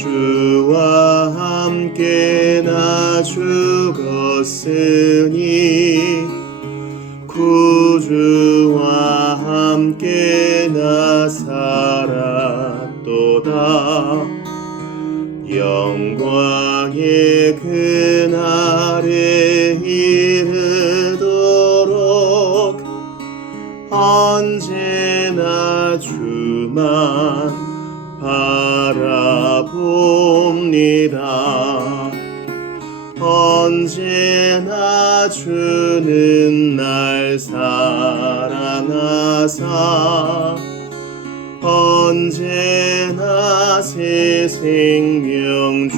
주와 함께 나 죽었으니 구주와 함께 나 살았도다. 영광의 그날에 이르도록 언제나 주만 바라봅니다. 언제나 주는 날 사랑하사 언제나 새 생명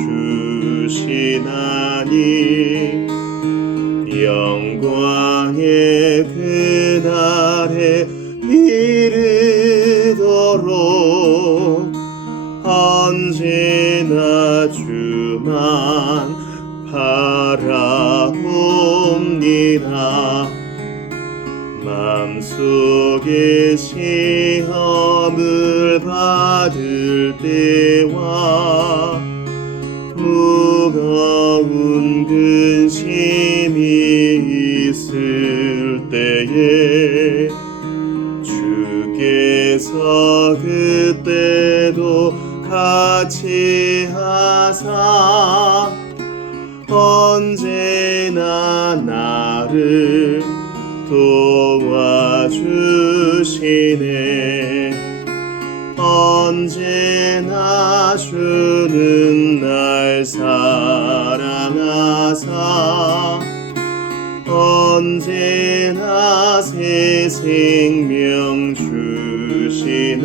주시나니 영광의 그날에 이르도록 언제나 주만 바라봅니다. 마음속에 시험을 받을 때와 무거운 근심이 있을 때에 주께서 그때도 같이 하사 언제나 나를 도와주시네. 언제나 주는 날 사랑하사 언제나 새 생명 주시나니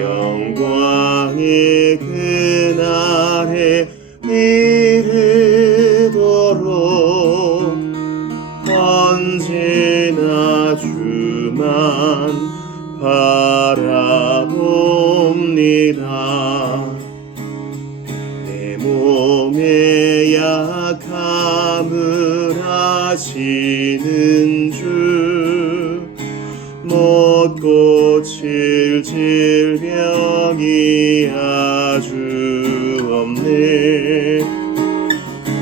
영광의 그날에 이르도록 언제나 주만 바라봅니다. 내 몸의 약함을 아시는 주 못 고칠 질병이 아주 없네.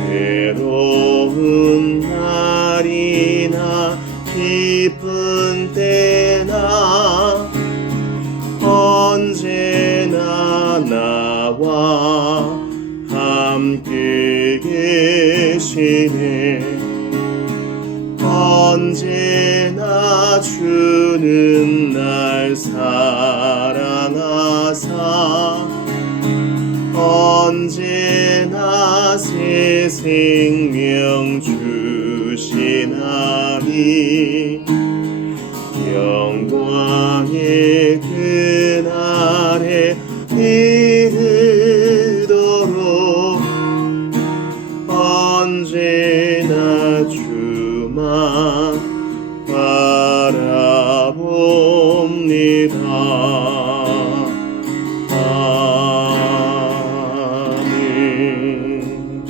괴로운 날이나 기쁜 때나 언제나 나와 함께 계시네. 언제나 주는 날 사랑하사 언제나 새 생명 주시나니 영광의 그날에 이르도록 언제나 주만 바라봅니다. 아멘.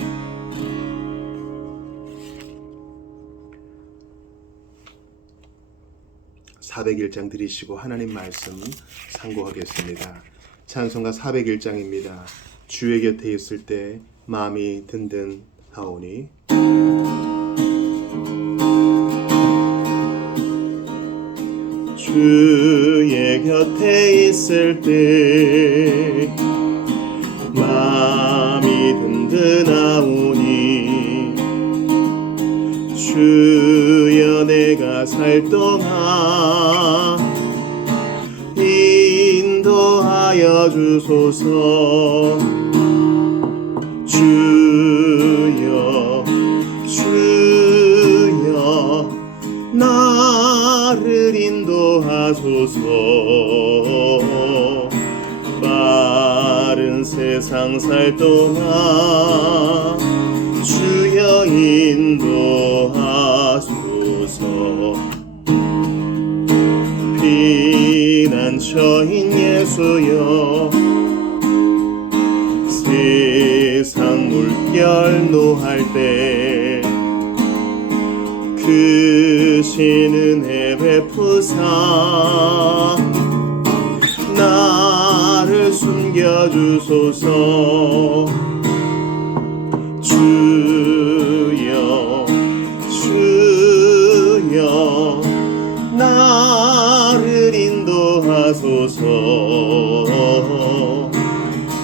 (401장) 들이시고 하나님 말씀 상고하겠습니다. 찬송가 401장입니다. 주의 곁에 있을 때 마음이 든든하오니. 주의 곁에 있을 때 마음이 든든하오니 주여 내가 살 동안 인도하여 주소서. 주여 주여 나를 인도하소서. 빠른 세상 살 동안 주여 인도하소서. 피난처인 예수여 세상 물결 노할 때 크신 은혜 베푸사 나를 숨겨주소서. 주여 주여 나를 인도하소서.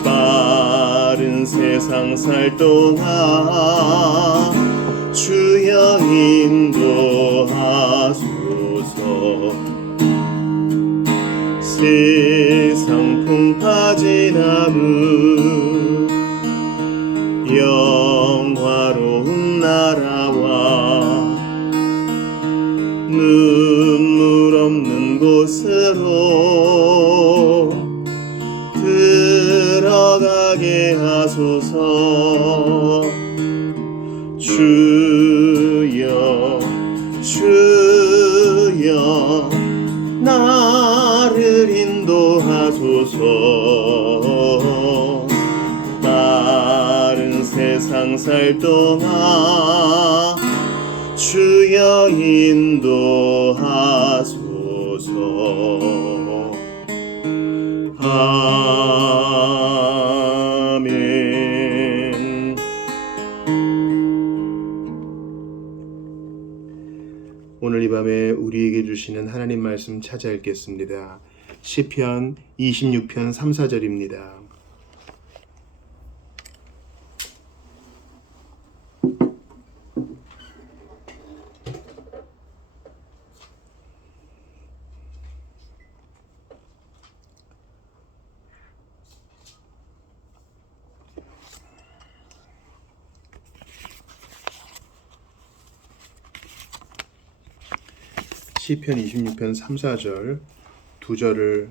빠른 세상 살 동안 주여 인도하소서. 세상 풍파지나무 영화로운 나라와 눈물 없는 곳으로 들어가게 하소서. 주여 주여 나를 인도하소서. 빠른 세상 살 동안 주여 인도하소서. 아멘. 오늘 이 밤에 우리에게 주시는 하나님 말씀 찾아 읽겠습니다. 시편 26편 3, 4절입니다. 시편 26편 3, 4절 두 절을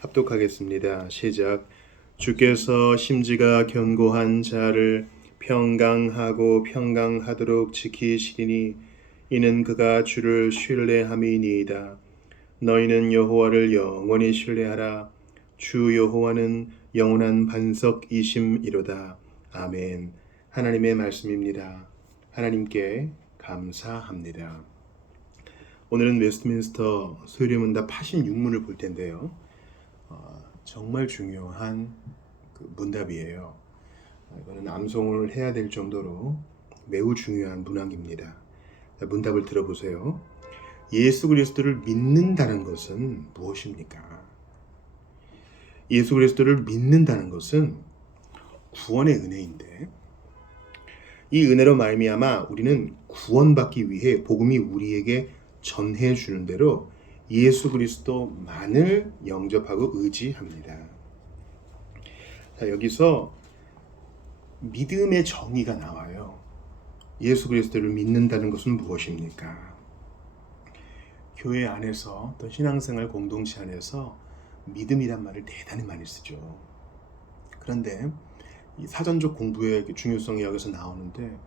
합독하겠습니다. 시작. 주께서 심지가 견고한 자를 평강하고 평강하도록 지키시리니 이는 그가 주를 신뢰함이니이다. 너희는 여호와를 영원히 신뢰하라. 주 여호와는 영원한 반석이심이로다. 아멘. 하나님의 말씀입니다. 하나님께 감사합니다. 오늘은 웨스트민스터 소유문답 86문을 볼 텐데요. 정말 중요한 문답이에요. 이거는 암송을 해야 될 정도로 매우 중요한 문항입니다. 문답을 들어보세요. 예수 그리스도를 믿는다는 것은 무엇입니까? 예수 그리스도를 믿는다는 것은 구원의 은혜인데 이 은혜로 말미암아 우리는 구원받기 위해 복음이 우리에게 전해주는 대로 예수 그리스도만을 영접하고 의지합니다. 자, 여기서 믿음의 정의가 나와요. 예수 그리스도를 믿는다는 것은 무엇입니까? 교회 안에서 또 신앙생활 공동체 안에서 믿음이란 말을 대단히 많이 쓰죠. 그런데 이 사전적 공부의 중요성이 여기서 나오는데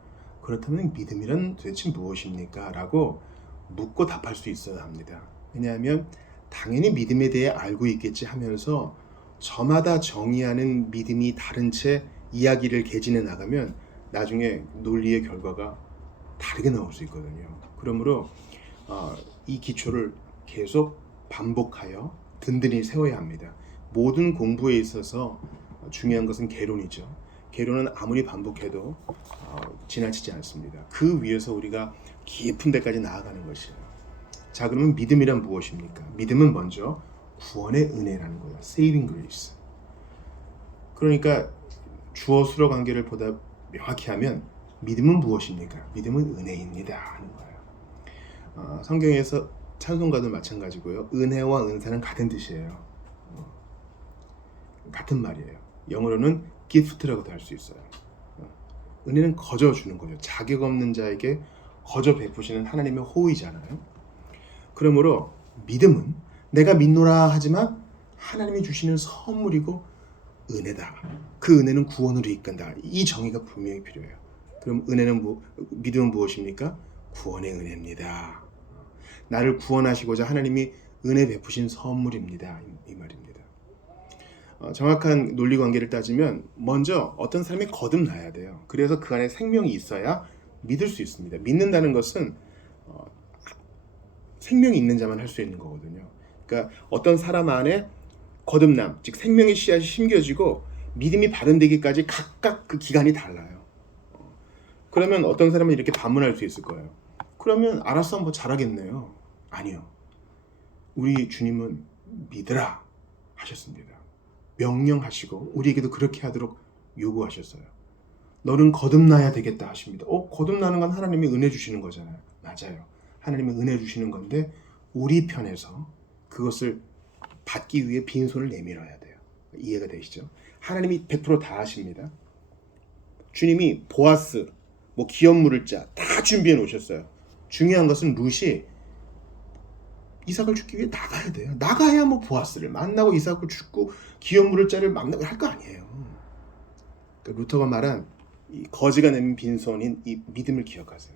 그렇다면 믿음이란 도대체 무엇입니까? 라고 묻고 답할 수 있어야 합니다. 왜냐하면 당연히 믿음에 대해 알고 있겠지 하면서 저마다 정의하는 믿음이 다른 채 이야기를 개진해 나가면 나중에 논리의 결과가 다르게 나올 수 있거든요. 그러므로 이 기초를 계속 반복하여 든든히 세워야 합니다. 모든 공부에 있어서 중요한 것은 개론이죠. 개론은 아무리 반복해도 지나치지 않습니다. 그 위에서 우리가 깊은 데까지 나아가는 것이에요. 자, 그러면 믿음이란 무엇입니까? 믿음은 먼저 구원의 은혜라는 거예요. Saving grace. 그러니까 주어 수로 관계를 보다 명확히 하면 믿음은 무엇입니까? 믿음은 은혜입니다 하는 거예요. 성경에서 찬송가도 마찬가지고요. 은혜와 은사는 같은 뜻이에요. 같은 말이에요. 영어로는 gift라고도 할 수 있어요. 은혜는 거저 주는 거죠. 자격 없는 자에게 거저 베푸시는 하나님의 호의잖아요. 그러므로 믿음은 내가 믿노라 하지만 하나님이 주시는 선물이고 은혜다. 그 은혜는 구원으로 이끈다. 이 정의가 분명히 필요해요. 그럼 믿음은 무엇입니까? 구원의 은혜입니다. 나를 구원하시고자 하나님이 은혜 베푸신 선물입니다. 이 말입니다. 정확한 논리 관계를 따지면 먼저 어떤 사람이 거듭나야 돼요. 그래서 그 안에 생명이 있어야 믿을 수 있습니다. 믿는다는 것은 생명이 있는 자만 할 수 있는 거거든요. 그러니까 어떤 사람 안에 거듭남, 즉 생명의 씨앗이 심겨지고 믿음이 발현되기까지 각각 그 기간이 달라요. 그러면 어떤 사람은 이렇게 반문할 수 있을 거예요. 그러면 알았어, 뭐 잘하겠네요. 아니요. 우리 주님은 믿으라 하셨습니다. 명령하시고 우리에게도 그렇게 하도록 요구하셨어요. 너는 거듭나야 되겠다 하십니다. 거듭나는 건 하나님이 은혜 주시는 거잖아요. 맞아요. 하나님이 은혜 주시는 건데 우리 편에서 그것을 받기 위해 빈손을 내밀어야 돼요. 이해가 되시죠? 하나님이 100%다 하십니다. 주님이 보아스, 뭐 기업 물을 자 다 준비해 놓으셨어요. 중요한 것은 룻이 이삭을 죽기 위해 나가야 돼요. 나가야 뭐 보아스를 만나고 이삭을 죽고 기업 물을 자를 만나고 할 거 아니에요. 그러니까 루터가 말한 이 거지가 내민 빈손인 이 믿음을 기억하세요.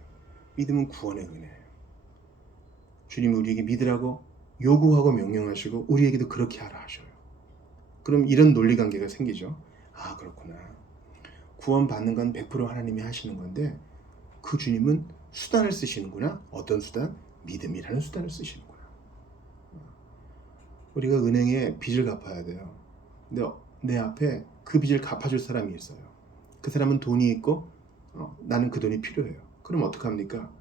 믿음은 구원의 은혜예요. 주님이 우리에게 믿으라고 요구하고 명령하시고 우리에게도 그렇게 하라 하셔요. 그럼 이런 논리관계가 생기죠. 아, 그렇구나. 구원받는 건 100% 하나님이 하시는 건데 그 주님은 수단을 쓰시는구나. 어떤 수단? 믿음이라는 수단을 쓰시는구나. 우리가 은행에 빚을 갚아야 돼요. 근데 내 앞에 그 빚을 갚아줄 사람이 있어요. 그 사람은 돈이 있고 나는 그 돈이 필요해요. 그럼 어떡합니까?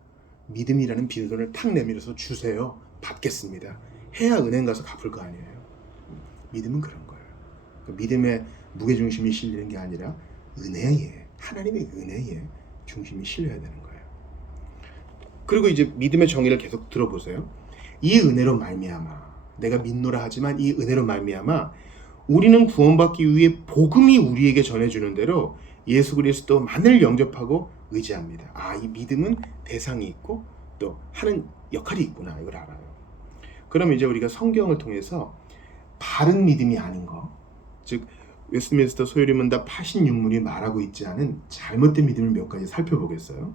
믿음이라는 빈손을 탁 내밀어서 주세요. 받겠습니다. 해야 은행 가서 갚을 거 아니에요. 믿음은 그런 거예요. 믿음의 무게중심이 실리는 게 아니라 은혜에, 하나님의 은혜에 중심이 실려야 되는 거예요. 그리고 이제 믿음의 정의를 계속 들어보세요. 이 은혜로 말미암아, 내가 믿노라 하지만 이 은혜로 말미암아 우리는 구원받기 위해 복음이 우리에게 전해주는 대로 예수 그리스도만을 영접하고 의지합니다. 아, 이 믿음은 대상이 있고 또 하는 역할이 있구나, 이걸 알아요. 그럼 이제 우리가 성경을 통해서 바른 믿음이 아닌 거, 즉 웨스트민스터 소요리 문답 86문이 말하고 있지 않은 잘못된 믿음을 몇 가지 살펴보겠어요.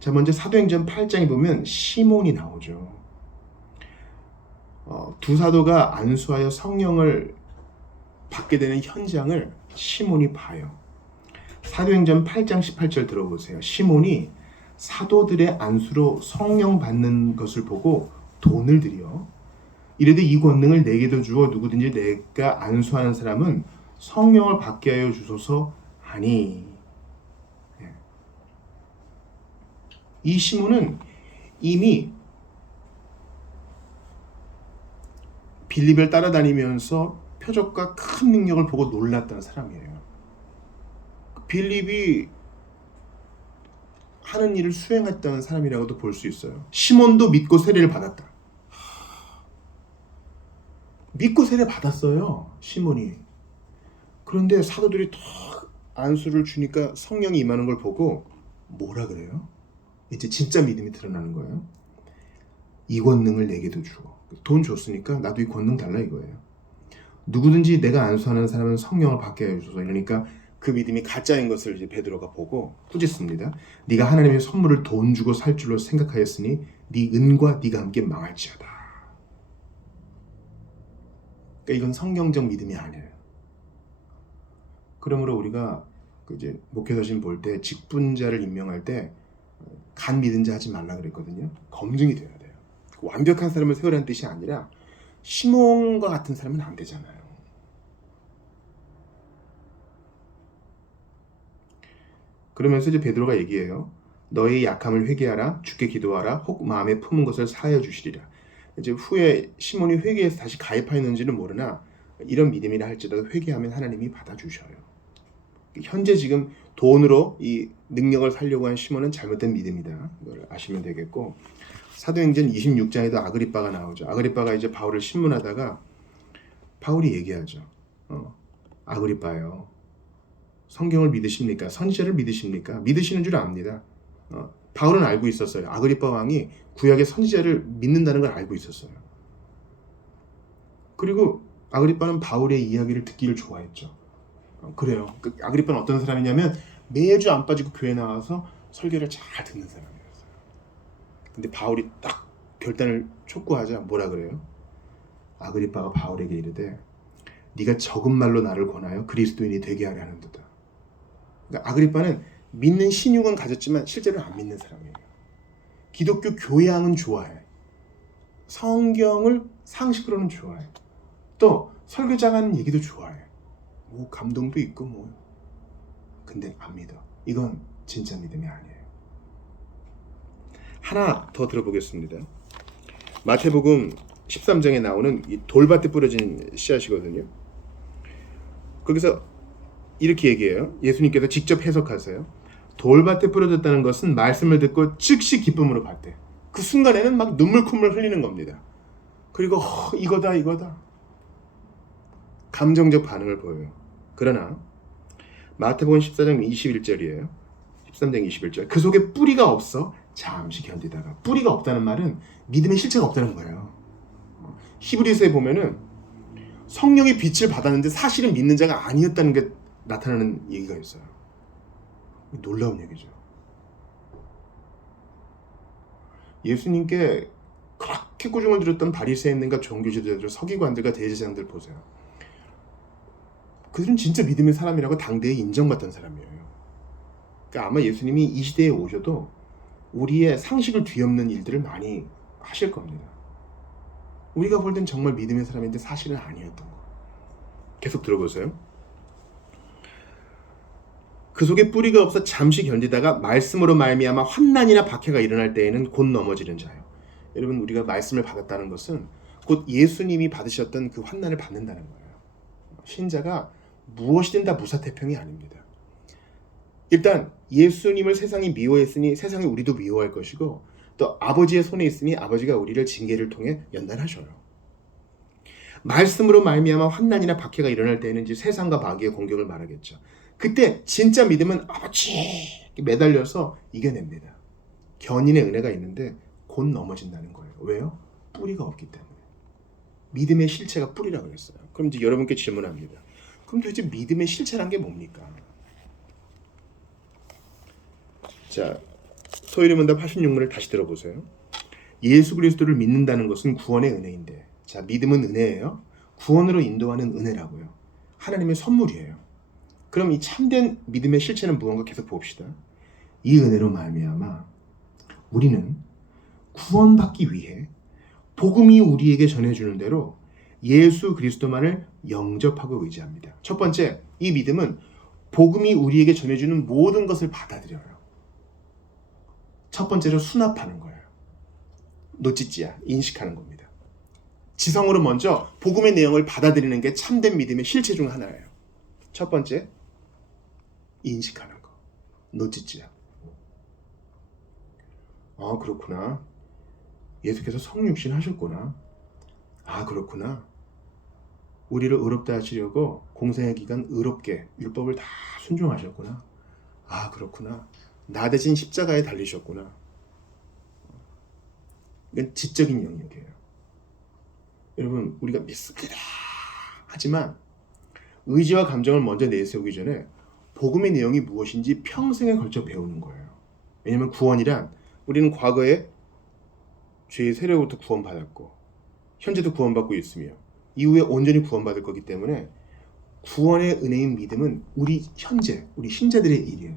자, 먼저 사도행전 8장에 보면 시몬이 나오죠. 두 사도가 안수하여 성령을 받게 되는 현장을 시몬이 봐요. 사도행전 8장 18절 들어보세요. 시몬이 사도들의 안수로 성령 받는 것을 보고 돈을 들여 이르되 이 권능을 내게도 주어 누구든지 내가 안수하는 사람은 성령을 받게 하여 주소서 하니. 이 시몬은 이미 빌립을 따라다니면서 표적과 큰 능력을 보고 놀랐던 사람이에요. 빌립이 하는 일을 수행했던 사람이라고도 볼 수 있어요. 시몬도 믿고 세례를 받았다. 믿고 세례 받았어요, 시몬이. 그런데 사도들이 탁 안수를 주니까 성령이 임하는 걸 보고 뭐라 그래요? 이제 진짜 믿음이 드러나는 거예요. 이 권능을 내게도 주어. 돈 줬으니까 나도 이 권능 달라 이거예요. 누구든지 내가 안수하는 사람은 성령을 받게 해주소서. 이러니까 그 믿음이 가짜인 것을 이제 베드로가 보고 꾸짖습니다. 네가 하나님의 선물을 돈 주고 살 줄로 생각하였으니 네 은과 네가 함께 망할지어다. 그러니까 이건 성경적 믿음이 아니에요. 그러므로 우리가 이제 목회서신 볼 때 직분자를 임명할 때 간 믿은 자 하지 말라 그랬거든요. 검증이 돼야 돼요. 완벽한 사람을 세우라는 뜻이 아니라 시몬과 같은 사람은 안 되잖아요. 그러면서 이제 베드로가 얘기해요. 너의 약함을 회개하라, 주께 기도하라, 혹 마음에 품은 것을 사하여 주시리라. 이제 후에 시몬이 회개해서 다시 가입하였는지는 모르나 이런 믿음이라 할지라도 회개하면 하나님이 받아주셔요. 현재 지금 돈으로 이 능력을 살려고 한 시몬은 잘못된 믿음이다. 이걸 아시면 되겠고, 사도행전 26장에도 아그리빠가 나오죠. 아그리빠가 이제 바울을 신문하다가 바울이 얘기하죠. 아그리빠요, 성경을 믿으십니까? 선지자를 믿으십니까? 믿으시는 줄 압니다. 바울은 알고 있었어요. 아그리빠 왕이 구약의 선지자를 믿는다는 걸 알고 있었어요. 그리고 아그리빠는 바울의 이야기를 듣기를 좋아했죠. 그래요. 아그리빠는 어떤 사람이냐면 매주 안 빠지고 교회 나와서 설교를 잘 듣는 사람이었어요. 근데 바울이 딱 결단을 촉구하자 뭐라 그래요? 아그리빠가 바울에게 이르되 네가 적은 말로 나를 권하여 그리스도인이 되게 하려 하는도다. 그러니까 아그리빠는 믿는 신용은 가졌지만 실제로는 안 믿는 사람이에요. 기독교 교양은 좋아해. 성경을 상식으로는 좋아해. 또 설교자가 하는 얘기도 좋아해. 뭐 감동도 있고 뭐. 근데 안 믿어. 이건 진짜 믿음이 아니에요. 하나 더 들어보겠습니다. 마태복음 13장에 나오는 이 돌밭에 뿌려진 씨앗이거든요. 거기서 이렇게 얘기해요. 예수님께서 직접 해석하세요. 돌밭에 뿌려졌다는 것은 말씀을 듣고 즉시 기쁨으로 받대. 그 순간에는 막 눈물 콧물 흘리는 겁니다. 그리고 이거다 감정적 반응을 보여요. 그러나 마태복음 14장 21절이에요. 13장 21절. 그 속에 뿌리가 없어 잠시 견디다가. 뿌리가 없다는 말은 믿음의 실체가 없다는 거예요. 히브리서에 보면은 성령의 빛을 받았는데 사실은 믿는 자가 아니었다는 게 나타나는 얘기가 있어요. 놀라운 얘기죠. 예수님께 그렇게 꾸중을 들었던 바리새인들과 종교지도자들, 서기관들과 대제사장들 보세요. 그들은 진짜 믿음의 사람이라고 당대에 인정받던 사람이에요. 그러니까 아마 예수님이 이 시대에 오셔도 우리의 상식을 뒤엎는 일들을 많이 하실 겁니다. 우리가 볼 땐 정말 믿음의 사람인데 사실은 아니었던 거. 계속 들어보세요. 그 속에 뿌리가 없어 잠시 견디다가 말씀으로 말미암아 환난이나 박해가 일어날 때에는 곧 넘어지는 자요. 여러분, 우리가 말씀을 받았다는 것은 곧 예수님이 받으셨던 그 환난을 받는다는 거예요. 신자가 무엇이든 다 무사태평이 아닙니다. 일단 예수님을 세상이 미워했으니 세상이 우리도 미워할 것이고, 또 아버지의 손에 있으니 아버지가 우리를 징계를 통해 연단하셔요. 말씀으로 말미암아 환난이나 박해가 일어날 때에는 이제 세상과 마귀의 공격을 말하겠죠. 그때 진짜 믿음은 아버지 매달려서 이겨냅니다. 견인의 은혜가 있는데 곧 넘어진다는 거예요. 왜요? 뿌리가 없기 때문에. 믿음의 실체가 뿌리라고 그랬어요. 그럼 이제 여러분께 질문합니다. 그럼 도대체 믿음의 실체란 게 뭡니까? 자, 소위문답 86문을 다시 들어보세요. 예수 그리스도를 믿는다는 것은 구원의 은혜인데, 자, 믿음은 은혜예요. 구원으로 인도하는 은혜라고요. 하나님의 선물이에요. 그럼 이 참된 믿음의 실체는 무언가 계속 봅시다. 이 은혜로 말미암아 우리는 구원받기 위해 복음이 우리에게 전해주는 대로 예수 그리스도만을 영접하고 의지합니다. 첫 번째, 이 믿음은 복음이 우리에게 전해주는 모든 것을 받아들여요. 첫 번째로 수납하는 거예요. 노찌찌야, 인식하는 겁니다. 지성으로 먼저 복음의 내용을 받아들이는 게 참된 믿음의 실체 중 하나예요. 첫 번째, 인식하는 거. 노찌찌야. 아, 그렇구나. 예수께서 성육신 하셨구나. 아, 그렇구나. 우리를 의롭다 하시려고 공생의 기간 의롭게 율법을 다 순종하셨구나. 아, 그렇구나. 나 대신 십자가에 달리셨구나. 이건 지적인 영역이에요. 여러분, 우리가 믿습니다 하지만 의지와 감정을 먼저 내세우기 전에 복음의 내용이 무엇인지 평생에 걸쳐 배우는 거예요. 왜냐하면 구원이란 우리는 과거에 죄의 세력으로부터 구원받았고 현재도 구원받고 있으며 이후에 온전히 구원받을 거기 때문에 구원의 은혜인 믿음은 우리 현재, 우리 신자들의 일이에요.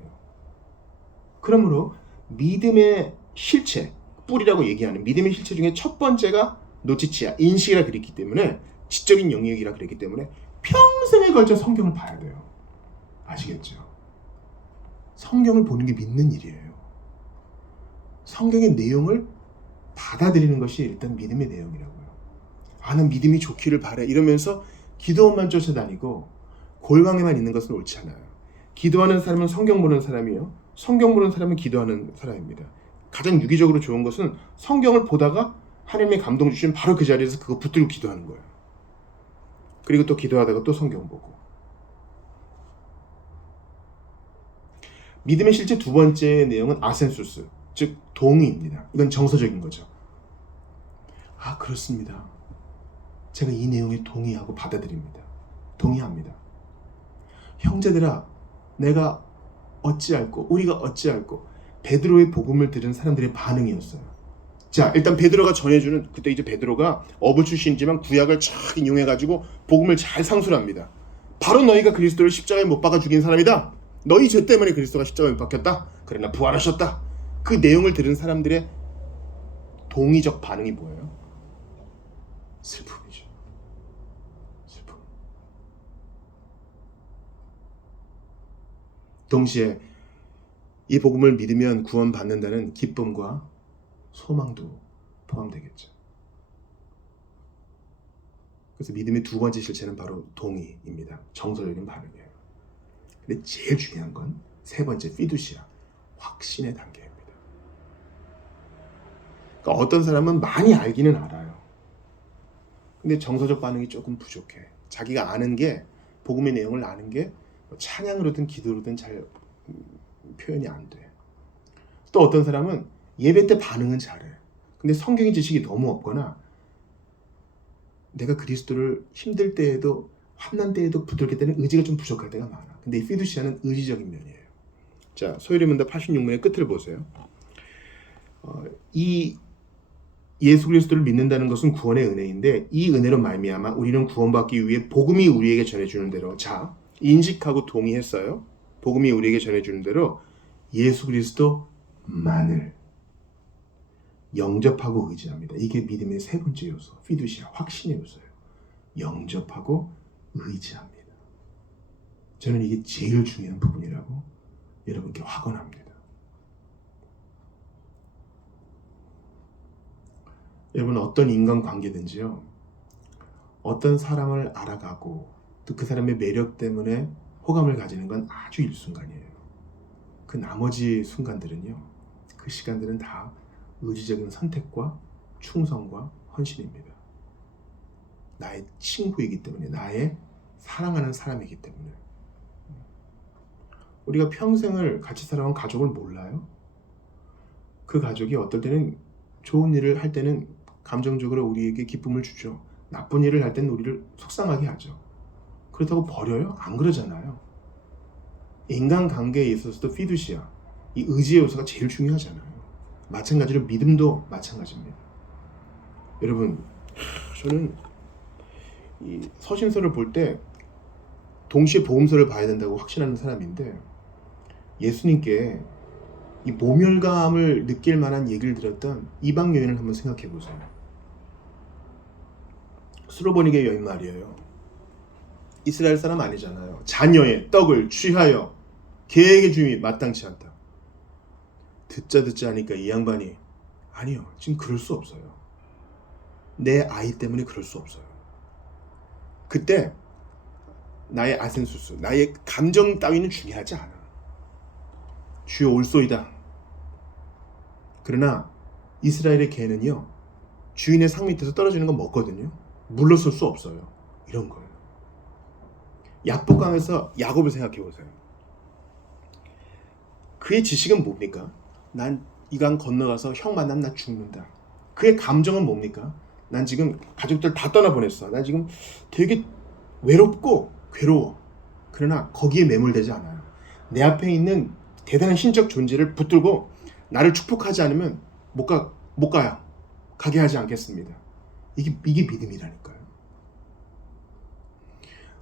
그러므로 믿음의 실체, 뿌리라고 얘기하는 믿음의 실체 중에 첫 번째가 노치치야, 인식이라 그랬기 때문에, 지적인 영역이라 그랬기 때문에 평생에 걸쳐 성경을 봐야 돼요. 아시겠죠? 성경을 보는 게 믿는 일이에요. 성경의 내용을 받아들이는 것이 일단 믿음의 내용이라고요. 아, 난 믿음이 좋기를 바래 이러면서 기도원만 쫓아다니고 골방에만 있는 것은 옳지 않아요. 기도하는 사람은 성경 보는 사람이요, 성경 보는 사람은 기도하는 사람입니다. 가장 유기적으로 좋은 것은 성경을 보다가 하나님의 감동 주시면 바로 그 자리에서 그거 붙들고 기도하는 거예요. 그리고 또 기도하다가 또 성경 보고. 믿음의 실제 두 번째 내용은 아센수스, 즉 동의입니다. 이건 정서적인 거죠. 아, 그렇습니다. 제가 이 내용에 동의하고 받아들입니다. 동의합니다. 형제들아, 내가 어찌할꼬, 우리가 어찌할꼬. 베드로의 복음을 들은 사람들의 반응이었어요. 자, 일단 베드로가 전해주는, 그때 이제 베드로가 어부 출신이지만 구약을 쫙 인용해가지고 복음을 잘 상술합니다. 바로 너희가 그리스도를 십자가에 못 박아 죽인 사람이다. 너희 죄 때문에 그리스도가 십자가에 못 박혔다. 그러나 부활하셨다. 그 내용을 들은 사람들의 동의적 반응이 뭐예요? 슬픔이죠. 슬픔. 동시에 이 복음을 믿으면 구원받는다는 기쁨과 소망도 포함되겠죠. 그래서 믿음의 두 번째 실체는 바로 동의입니다. 정서적인 반응이에요. 근데 제일 중요한 건 세 번째 피두시아, 확신의 단계입니다. 그러니까 어떤 사람은 많이 알기는 알아요. 근데 정서적 반응이 조금 부족해. 자기가 아는 게, 복음의 내용을 아는 게 찬양으로든 기도로든 잘 표현이 안 돼. 또 어떤 사람은 예배 때 반응은 잘해. 근데 성경의 지식이 너무 없거나 내가 그리스도를 힘들 때에도 환난 때에도 붙들겠다는 의지가 좀 부족할 때가 많아. 근데 이 피두시아는 의지적인 면이에요. 자, 소요리문답 86문의 끝을 보세요. 이 예수 그리스도를 믿는다는 것은 구원의 은혜인데 이 은혜로 말미암아 우리는 구원받기 위해 복음이 우리에게 전해주는 대로, 자, 인식하고 동의했어요. 복음이 우리에게 전해주는 대로 예수 그리스도만을 영접하고 의지합니다. 이게 믿음의 세 번째 요소, 피두시아, 확신의 요소예요. 영접하고 의지합니다. 저는 이게 제일 중요한 부분이라고 여러분께 확언합니다. 여러분, 어떤 인간관계든지요, 어떤 사람을 알아가고 또 그 사람의 매력 때문에 호감을 가지는 건 아주 일순간이에요. 그 나머지 순간들은요, 그 시간들은 다 의지적인 선택과 충성과 헌신입니다. 나의 친구이기 때문에, 나의 사랑하는 사람이기 때문에. 우리가 평생을 같이 살아온 가족을 몰라요? 그 가족이 어떨 때는 좋은 일을 할 때는 감정적으로 우리에게 기쁨을 주죠. 나쁜 일을 할 때는 우리를 속상하게 하죠. 그렇다고 버려요? 안 그러잖아요. 인간관계에 있어서도 피두시아, 이 의지의 요소가 제일 중요하잖아요. 마찬가지로 믿음도 마찬가지입니다. 여러분, 저는 이 서신서를 볼 때 동시에 복음서를 봐야 된다고 확신하는 사람인데, 예수님께 이 모멸감을 느낄 만한 얘기를 들었던 이방 여인을 한번 생각해 보세요. 수로보니게 여인 말이에요. 이스라엘 사람 아니잖아요. 자녀의 떡을 취하여 계획의 주임이 마땅치 않다. 듣자 하니까 이 양반이, 아니요, 지금 그럴 수 없어요. 내 아이 때문에 그럴 수 없어요. 그때 나의 아센수스, 나의 감정 따위는 중요하지 않아. 주여 올소이다. 그러나 이스라엘의 개는요, 주인의 상 밑에서 떨어지는 건 먹거든요. 물러설 수 없어요. 이런 거예요. 약복강에서 야곱을 생각해 보세요. 그의 지식은 뭡니까? 난 이 강 건너가서 형 만나면 나 죽는다. 그의 감정은 뭡니까? 난 지금 가족들 다 떠나보냈어. 난 지금 되게 외롭고 괴로워. 그러나 거기에 매몰되지 않아요. 내 앞에 있는 대단한 신적 존재를 붙들고 나를 축복하지 않으면 못 가요. 가게 하지 않겠습니다. 이게 믿음이라니까요.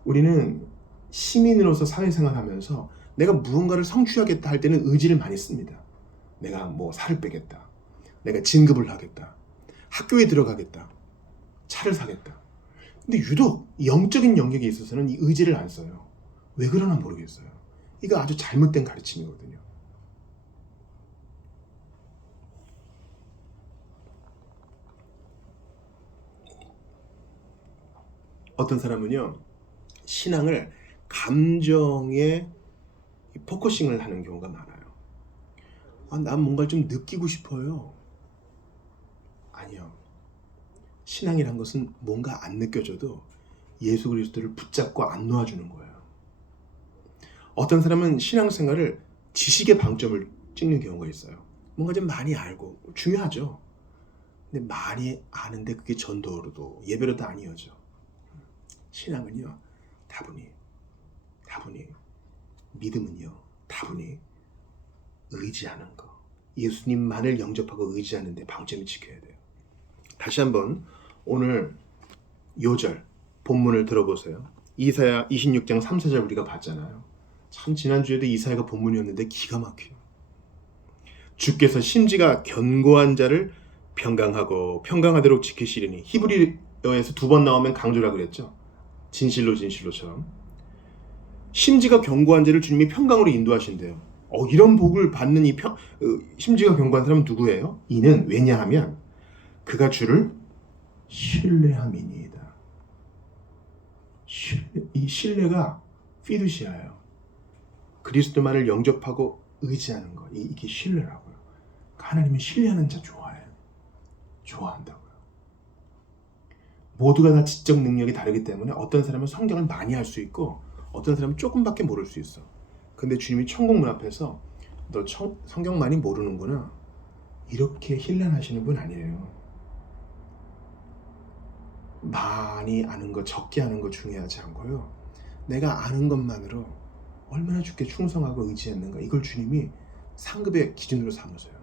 우리는 시민으로서 사회생활 하면서 내가 무언가를 성취하겠다 할 때는 의지를 많이 씁니다. 내가 뭐 살을 빼겠다. 내가 진급을 하겠다. 학교에 들어가겠다. 차를 사겠다. 근데 유독 영적인 영역에 있어서는 이 의지를 안 써요. 왜 그러나 모르겠어요. 이거 아주 잘못된 가르침이거든요. 어떤 사람은요, 신앙을 감정에 포커싱을 하는 경우가 많아요. 난 뭔가 좀 느끼고 싶어요. 아니요. 신앙이란 것은 뭔가 안 느껴져도 예수 그리스도를 붙잡고 안 놓아주는 거예요. 어떤 사람은 신앙생활을 지식의 방점을 찍는 경우가 있어요. 뭔가 좀 많이 알고, 중요하죠. 근데 많이 아는데 그게 전도로도 예배로도 안 이어져. 신앙은요, 다분히, 믿음은요, 다분히 의지하는 거, 예수님만을 영접하고 의지하는 데 방점을 지켜야 돼요. 다시 한번 오늘 요절 본문을 들어보세요. 이사야 26장 3, 4절 우리가 봤잖아요. 참 지난주에도 이사야가 본문이었는데 기가 막혀요. 주께서 심지가 견고한 자를 평강하도록 지키시리니, 히브리어에서 2번 나오면 강조라 그랬죠. 진실로처럼. 심지가 견고한 자를 주님이 평강으로 인도하신대요. 이런 복을 받는 심지가 견고한 사람은 누구예요? 이는 왜냐하면 그가 주를 신뢰함이니이다. 이 신뢰가 피두시아예요. 그리스도만을 영접하고 의지하는 것, 이게 신뢰라고요. 하나님은 신뢰하는 자 좋아한다고요. 모두가 다 지적 능력이 다르기 때문에 어떤 사람은 성경을 많이 할 수 있고 어떤 사람은 조금밖에 모를 수 있어. 근데 주님이 천국문 앞에서 너 성경 많이 모르는구나, 이렇게 힐난하시는 분 아니에요. 많이 아는 거, 적게 아는 거 중요하지 않고요. 내가 아는 것만으로 얼마나 주께 충성하고 의지했는가, 이걸 주님이 상급의 기준으로 삼으세요.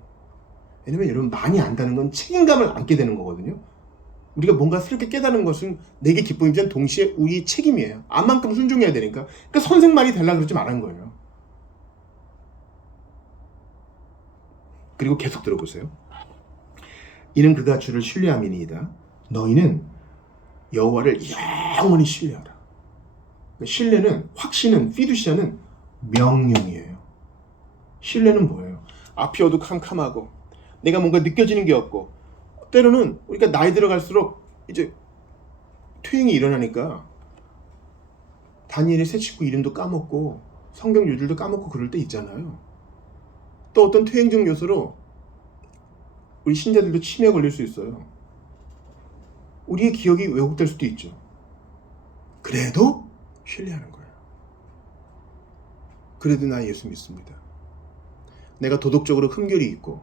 왜냐면 여러분, 많이 안다는 건 책임감을 안게 되는 거거든요. 우리가 뭔가 새롭게 깨닫는 것은 내게 기쁨이지만 동시에 우리의 책임이에요. 암만큼 순종해야 되니까. 그러니까 선생 말이 되려고 그러지 말한 거예요. 그리고 계속 들어보세요. 이는 그가 주를 신뢰함이니이다. 너희는 여호와를 영원히 신뢰하라. 신뢰는, 확신은, 피두시아는 명령이에요. 신뢰는 뭐예요? 앞이 어두컴컴하고 내가 뭔가 느껴지는 게 없고, 때로는 우리가 나이 들어갈수록 이제 퇴행이 일어나니까 다니엘의 새 친구 이름도 까먹고 성경 요절도 까먹고 그럴 때 있잖아요. 또 어떤 퇴행적 요소로 우리 신자들도 치매에 걸릴 수 있어요. 우리의 기억이 왜곡될 수도 있죠. 그래도 신뢰하는 거예요. 그래도 나 예수 믿습니다. 내가 도덕적으로 흠결이 있고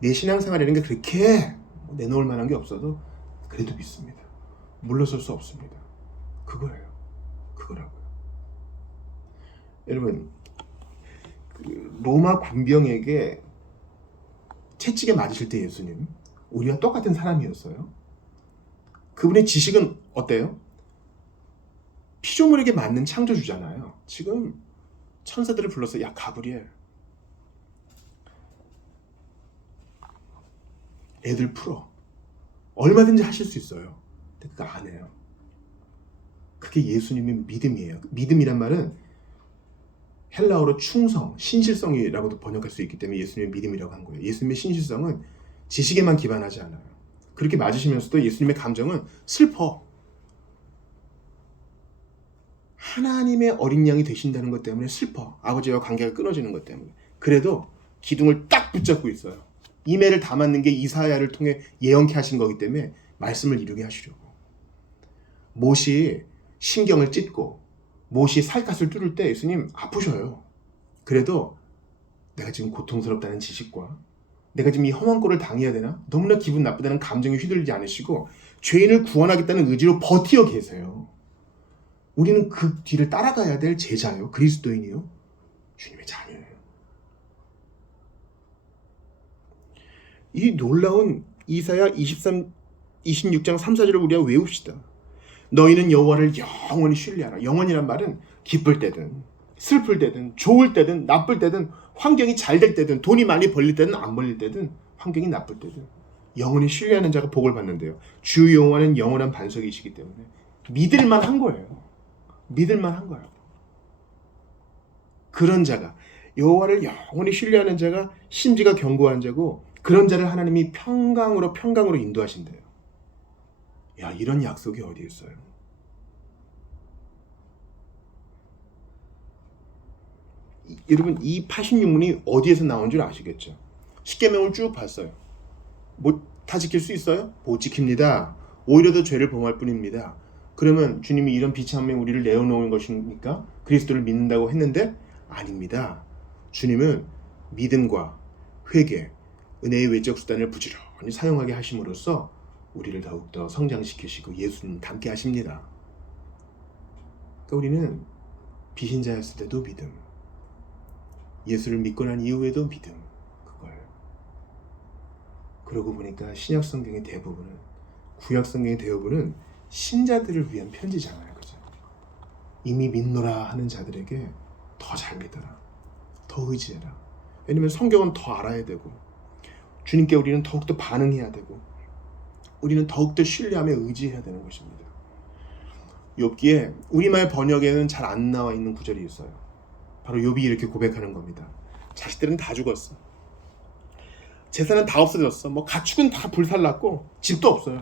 내 신앙생활이라는 게 그렇게 내놓을 만한 게 없어도 그래도 믿습니다. 물러설 수 없습니다. 그거예요. 그거라고요. 여러분, 로마 군병에게 채찍에 맞으실 때 예수님, 우리와 똑같은 사람이었어요. 그분의 지식은 어때요? 피조물에게 맞는 창조주잖아요. 지금 천사들을 불러서, 야 가브리엘, 애들 풀어. 얼마든지 하실 수 있어요. 근데 그거 안 해요. 그게 예수님의 믿음이에요. 믿음이란 말은 헬라어로 충성, 신실성이라고도 번역할 수 있기 때문에 예수님의 믿음이라고 한 거예요. 예수님의 신실성은 지식에만 기반하지 않아요. 그렇게 맞으시면서도 예수님의 감정은 슬퍼. 하나님의 어린 양이 되신다는 것 때문에 슬퍼. 아버지와 관계가 끊어지는 것 때문에. 그래도 기둥을 딱 붙잡고 있어요. 이매를 담았는 게 이사야를 통해 예언케 하신 거기 때문에 말씀을 이루게 하시려고. 못이 신경을 찢고 못이 살갗을 뚫을 때 예수님 아프셔요. 그래도 내가 지금 고통스럽다는 지식과 내가 지금 이 험한 꼴을 당해야 되나? 너무나 기분 나쁘다는 감정에 휘둘리지 않으시고 죄인을 구원하겠다는 의지로 버티어 계세요. 우리는 그 뒤를 따라가야 될 제자요. 그리스도인이요. 주님의 자녀예요. 이 놀라운 이사야 26장 3, 4절을 우리가 외웁시다. 너희는 여호와를 영원히 신뢰하라. 영원이란 말은 기쁠 때든 슬플 때든 좋을 때든 나쁠 때든 환경이 잘 될 때든 돈이 많이 벌릴 때든 안 벌릴 때든 환경이 나쁠 때든 영원히 신뢰하는 자가 복을 받는데요. 주 여호와는 영원한 반석이시기 때문에 믿을만 한 거예요. 믿을만 한 거예요. 그런 자가, 여호와를 영원히 신뢰하는 자가 심지가 견고한 자고, 그런 자를 하나님이 평강으로 인도하신대요. 야, 이런 약속이 어디 있어요? 여러분, 이 86문이 어디에서 나온 줄 아시겠죠? 십계명을 쭉 봤어요. 다 지킬 수 있어요? 못 지킵니다. 오히려 더 죄를 범할 뿐입니다. 그러면 주님이 이런 비참함에 우리를 내어놓은 것입니까? 그리스도를 믿는다고 했는데 아닙니다. 주님은 믿음과 회개, 은혜의 외적 수단을 부지런히 사용하게 하심으로써 우리를 더욱더 성장시키시고 예수님 닮게 하십니다. 그러니까 우리는 비신자였을 때도 믿음, 예수를 믿고 난 이후에도 믿음, 그거예요. 그러고 보니까 신약 성경의 대부분은, 구약 성경의 대부분은 신자들을 위한 편지잖아요. 그죠? 이미 믿노라 하는 자들에게 더 잘 믿어라, 더 의지해라. 왜냐면 성경은 더 알아야 되고, 주님께 우리는 더욱더 반응해야 되고, 우리는 더욱더 신뢰하며 의지해야 되는 것입니다. 욥기에 우리말 번역에는 잘 안 나와 있는 구절이 있어요. 바로 욥이 이렇게 고백하는 겁니다. 자식들은 다 죽었어. 재산은 다 없어졌어. 뭐 가축은 다 불살랐고 집도 없어요.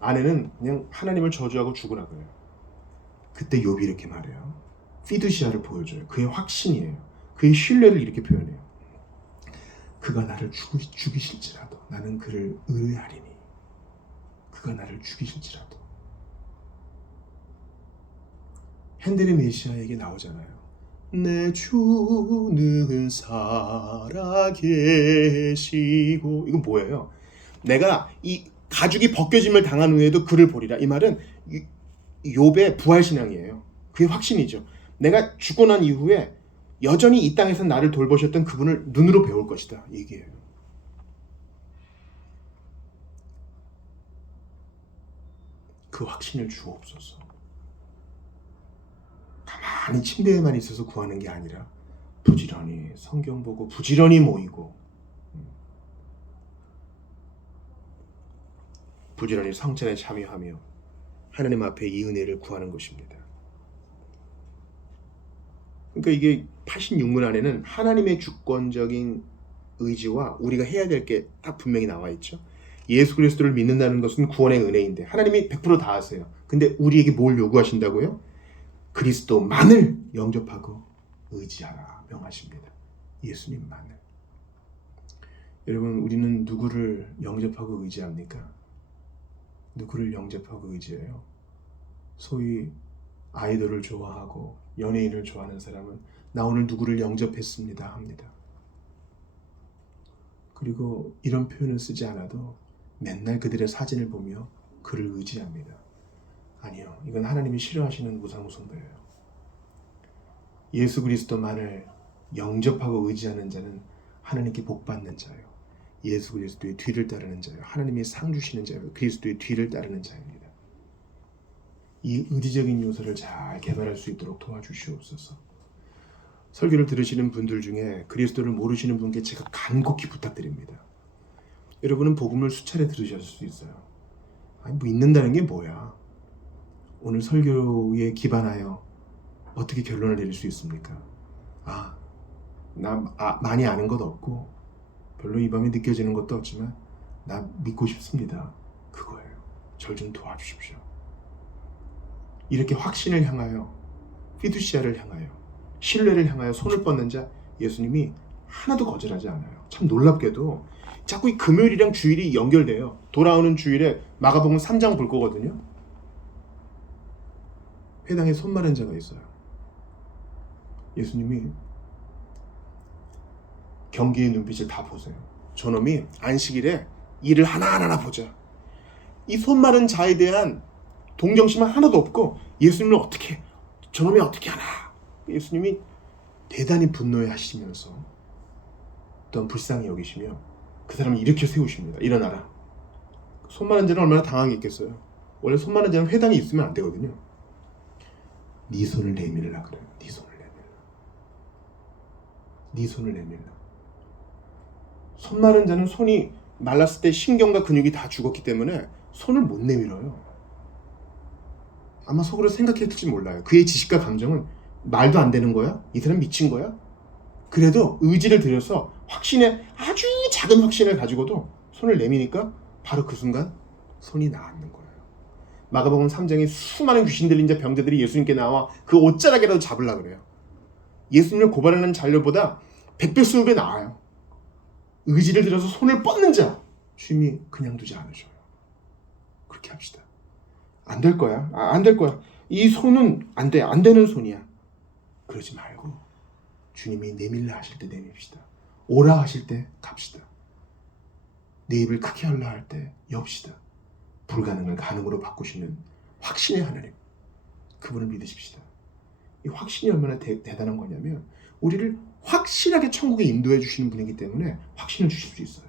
아내는 그냥 하나님을 저주하고 죽으라 그래요. 그때 욥이 이렇게 말해요. 피두시아를 보여줘요. 그의 확신이에요. 그의 신뢰를 이렇게 표현해요. 그가 나를 죽이실지라도 나는 그를 의뢰하리니. 그가 나를 죽이실지라도. 핸델의 메시아에게 나오잖아요. 내 주는 살아계시고. 이건 뭐예요? 내가 이 가죽이 벗겨짐을 당한 후에도 그를 보리라. 이 말은 욥의 부활신앙이에요. 그게 확신이죠. 내가 죽고 난 이후에 여전히 이 땅에서 나를 돌보셨던 그분을 눈으로 배울 것이다. 얘기해요. 그 확신을 주옵소서. 가만히 침대에만 있어서 구하는 게 아니라 부지런히 성경 보고 부지런히 모이고 부지런히 성찬에 참여하며 하나님 앞에 이 은혜를 구하는 것입니다. 그러니까 이게 86문 안에는 하나님의 주권적인 의지와 우리가 해야 될 게 딱 분명히 나와 있죠. 예수 그리스도를 믿는다는 것은 구원의 은혜인데 하나님이 100% 다 하세요. 근데 우리에게 뭘 요구하신다고요? 그리스도만을 영접하고 의지하라 명하십니다. 예수님만을. 여러분, 우리는 누구를 영접하고 의지합니까? 누구를 영접하고 의지해요? 소위 아이돌을 좋아하고 연예인을 좋아하는 사람은 나 오늘 누구를 영접했습니다 합니다. 그리고 이런 표현을 쓰지 않아도 맨날 그들의 사진을 보며 그를 의지합니다. 아니요, 이건 하나님이 싫어하시는 우상숭배예요. 예수 그리스도만을 영접하고 의지하는 자는 하나님께 복받는 자예요. 예수 그리스도의 뒤를 따르는 자예요. 하나님이 상 주시는 자예요. 그리스도의 뒤를 따르는 자입니다. 이 의지적인 요소를 잘 개발할 수 있도록 도와주시옵소서. 설교를 들으시는 분들 중에 그리스도를 모르시는 분께 제가 간곡히 부탁드립니다. 여러분은 복음을 수차례 들으셨을 수 있어요. 아니, 믿는다는 게 뭐야? 오늘 설교에 기반하여 어떻게 결론을 내릴 수 있습니까? 많이 아는 것 없고 별로 이 밤에 느껴지는 것도 없지만 나 믿고 싶습니다. 그거예요. 절 좀 도와주십시오. 이렇게 확신을 향하여, 피두시아를 향하여, 신뢰를 향하여 손을 뻗는 자 예수님이 하나도 거절하지 않아요. 참 놀랍게도 자꾸 이 금요일이랑 주일이 연결돼요. 돌아오는 주일에 마가복음 3장 볼 거거든요. 회당에 손 마른 자가 있어요. 예수님이 경계의 눈빛을 다 보세요. 저놈이 안식일에 일을 하나하나 보자. 이 손 마른 자에 대한 동정심은 하나도 없고 예수님을 저놈이 어떻게 하나. 예수님이 대단히 분노해 하시면서 어떤 불쌍히 여기시며 그 사람을 일으켜 세우십니다. 일어나라. 손 마른 자는 얼마나 당황했겠어요. 원래 손 마른 자는 회당에 있으면 안 되거든요. 네 손을 내밀라 그래요. 네 손을 내밀라. 네 손을 내밀라. 손 마른 자는 손이 말랐을 때 신경과 근육이 다 죽었기 때문에 손을 못 내밀어요. 아마 속으로 생각했을지 몰라요. 그의 지식과 감정은 말도 안 되는 거야? 이 사람 미친 거야? 그래도 의지를 들여서 아주 작은 확신을 가지고도 손을 내미니까 바로 그 순간 손이 나았는 거예요. 마가복음 3장에 수많은 귀신 들린 자 병자들이 예수님께 나와 그 옷자락이라도 잡으려고 그래요. 예수님을 고발하는 잔류보다 100배 20배 나아요. 의지를 들여서 손을 뻗는 자 주님이 그냥 두지 않으셔요. 그렇게 합시다. 안 될 거야. 안 될 거야. 이 손은 안 돼. 안 되는 손이야. 그러지 말고 주님이 내밀라 하실 때 내밉시다. 오라 하실 때 갑시다. 내 입을 크게 열라 할 때 엽시다. 불가능을 가능으로 바꾸시는 확신의 하나님, 그분을 믿으십시다. 이 확신이 얼마나 대단한 거냐면 우리를 확실하게 천국에 인도해 주시는 분이기 때문에 확신을 주실 수 있어요.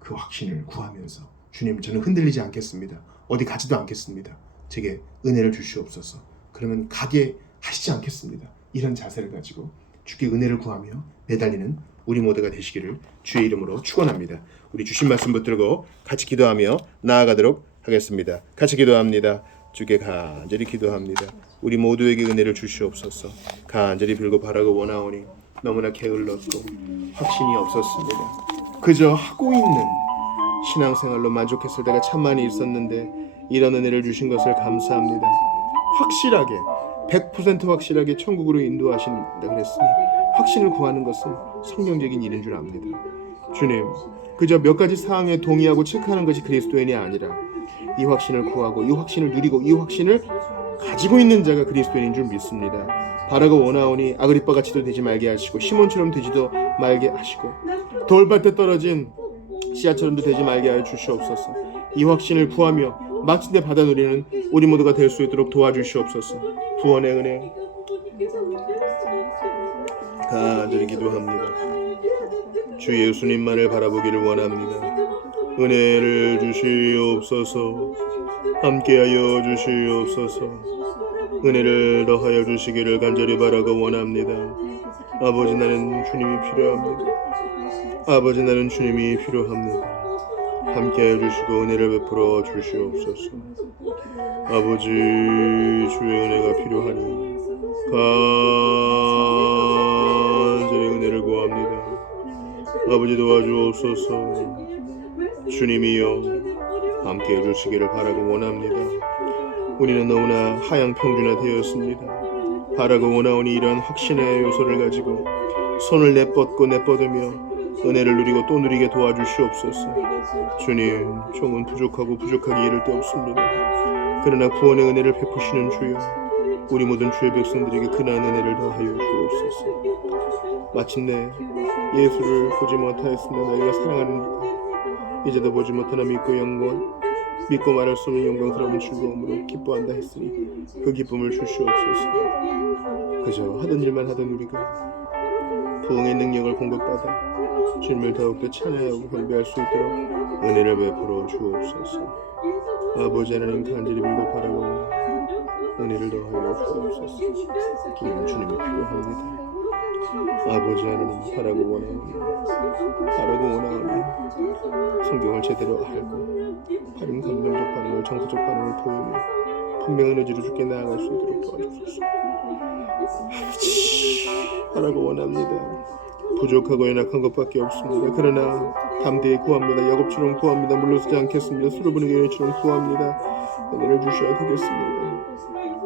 그 확신을 구하면서 주님, 저는 흔들리지 않겠습니다. 어디 가지도 않겠습니다. 제게 은혜를 주시옵소서. 그러면 가게 하시지 않겠습니다. 이런 자세를 가지고 주께 은혜를 구하며 매달리는 우리 모두가 되시기를 주의 이름으로 축원합니다. 우리 주신 말씀 붙들고 같이 기도하며 나아가도록 하겠습니다. 같이 기도합니다. 주께 간절히 기도합니다. 우리 모두에게 은혜를 주시옵소서. 간절히 빌고 바라고 원하오니 너무나 게을렀고 확신이 없었습니다. 그저 하고 있는 신앙생활로 만족했을 때가 참 많이 있었는데 이런 은혜를 주신 것을 감사합니다. 확실하게 100% 확실하게 천국으로 인도하신다 그랬으니 확신을 구하는 것은 성경적인 일인 줄 압니다. 주님, 그저 몇 가지 사항에 동의하고 체크하는 것이 그리스도인이 아니라 이 확신을 구하고 이 확신을 누리고 이 확신을 가지고 있는 자가 그리스도인인 줄 믿습니다. 바라고 원하오니 아그리빠같이도 되지 말게 하시고 시몬처럼 되지도 말게 하시고 돌밭에 떨어진 씨앗처럼도 되지 말게 하여 주시옵소서. 이 확신을 구하며 마침내 받아 누리는 우리 모두가 될 수 있도록 도와주시옵소서. 구원의 은혜 간절히 기도합니다. 주 예수님만을 바라보기를 원합니다. 은혜를 주시옵소서. 함께하여 주시옵소서. 은혜를 더하여 주시기를 간절히 바라고 원합니다. 아버지, 나는 주님이 필요합니다. 아버지, 나는 주님이 필요합니다. 함께하여 주시고 은혜를 베풀어 주시옵소서. 아버지, 주의 은혜가 필요하니 간절히 은혜를 구합니다. 아버지, 도와주옵소서. 주님이여 함께해 주시기를 바라고 원합니다. 우리는 너무나 하향평준화 되었습니다. 바라고 원하오니 이러한 확신의 요소를 가지고 손을 내뻗고 내뻗으며 은혜를 누리고 또 누리게 도와주시옵소서. 주님, 종은 부족하고 부족하기 이를 데 없습니다. 그러나 구원의 은혜를 베푸시는 주여, 우리 모든 주의 백성들에게 그러한 은혜를 더하여 주옵소서. 마침내 예수를 보지 못하였으나 너희가 사랑하는 듯 이제도 보지 못하나 믿고 말할 수 없는 영광스러운 즐거움으로 기뻐한다 했으니 그 기쁨을 주시옵소서. 그저 하던 일만 하던 우리가 부흥의 능력을 공급받아 주님을 더욱더 찬양하고 경배할 수 있도록 은혜를 베풀어 주옵소서. 아버지 하나님, 간절히 빌고 바라고 은혜를 더하여 주옵소서. 우리는 주님이 필요합니다. 아버지 하나님, 바라고 원하오니 성경을 제대로 알고 바른 감정적 반응을, 정서적 반응을 보이며 분명한 의지로 주께 나아갈 수 있도록 도와주소서. 아버지, 바라고 원합니다. 부족하고 연약한 것밖에 없습니다. 그러나 담대히 구합니다. 야곱처럼 구합니다. 물러서지 않겠습니다. 수르브는 여인처럼 구합니다. 은혜를 주셔야 되겠습니다.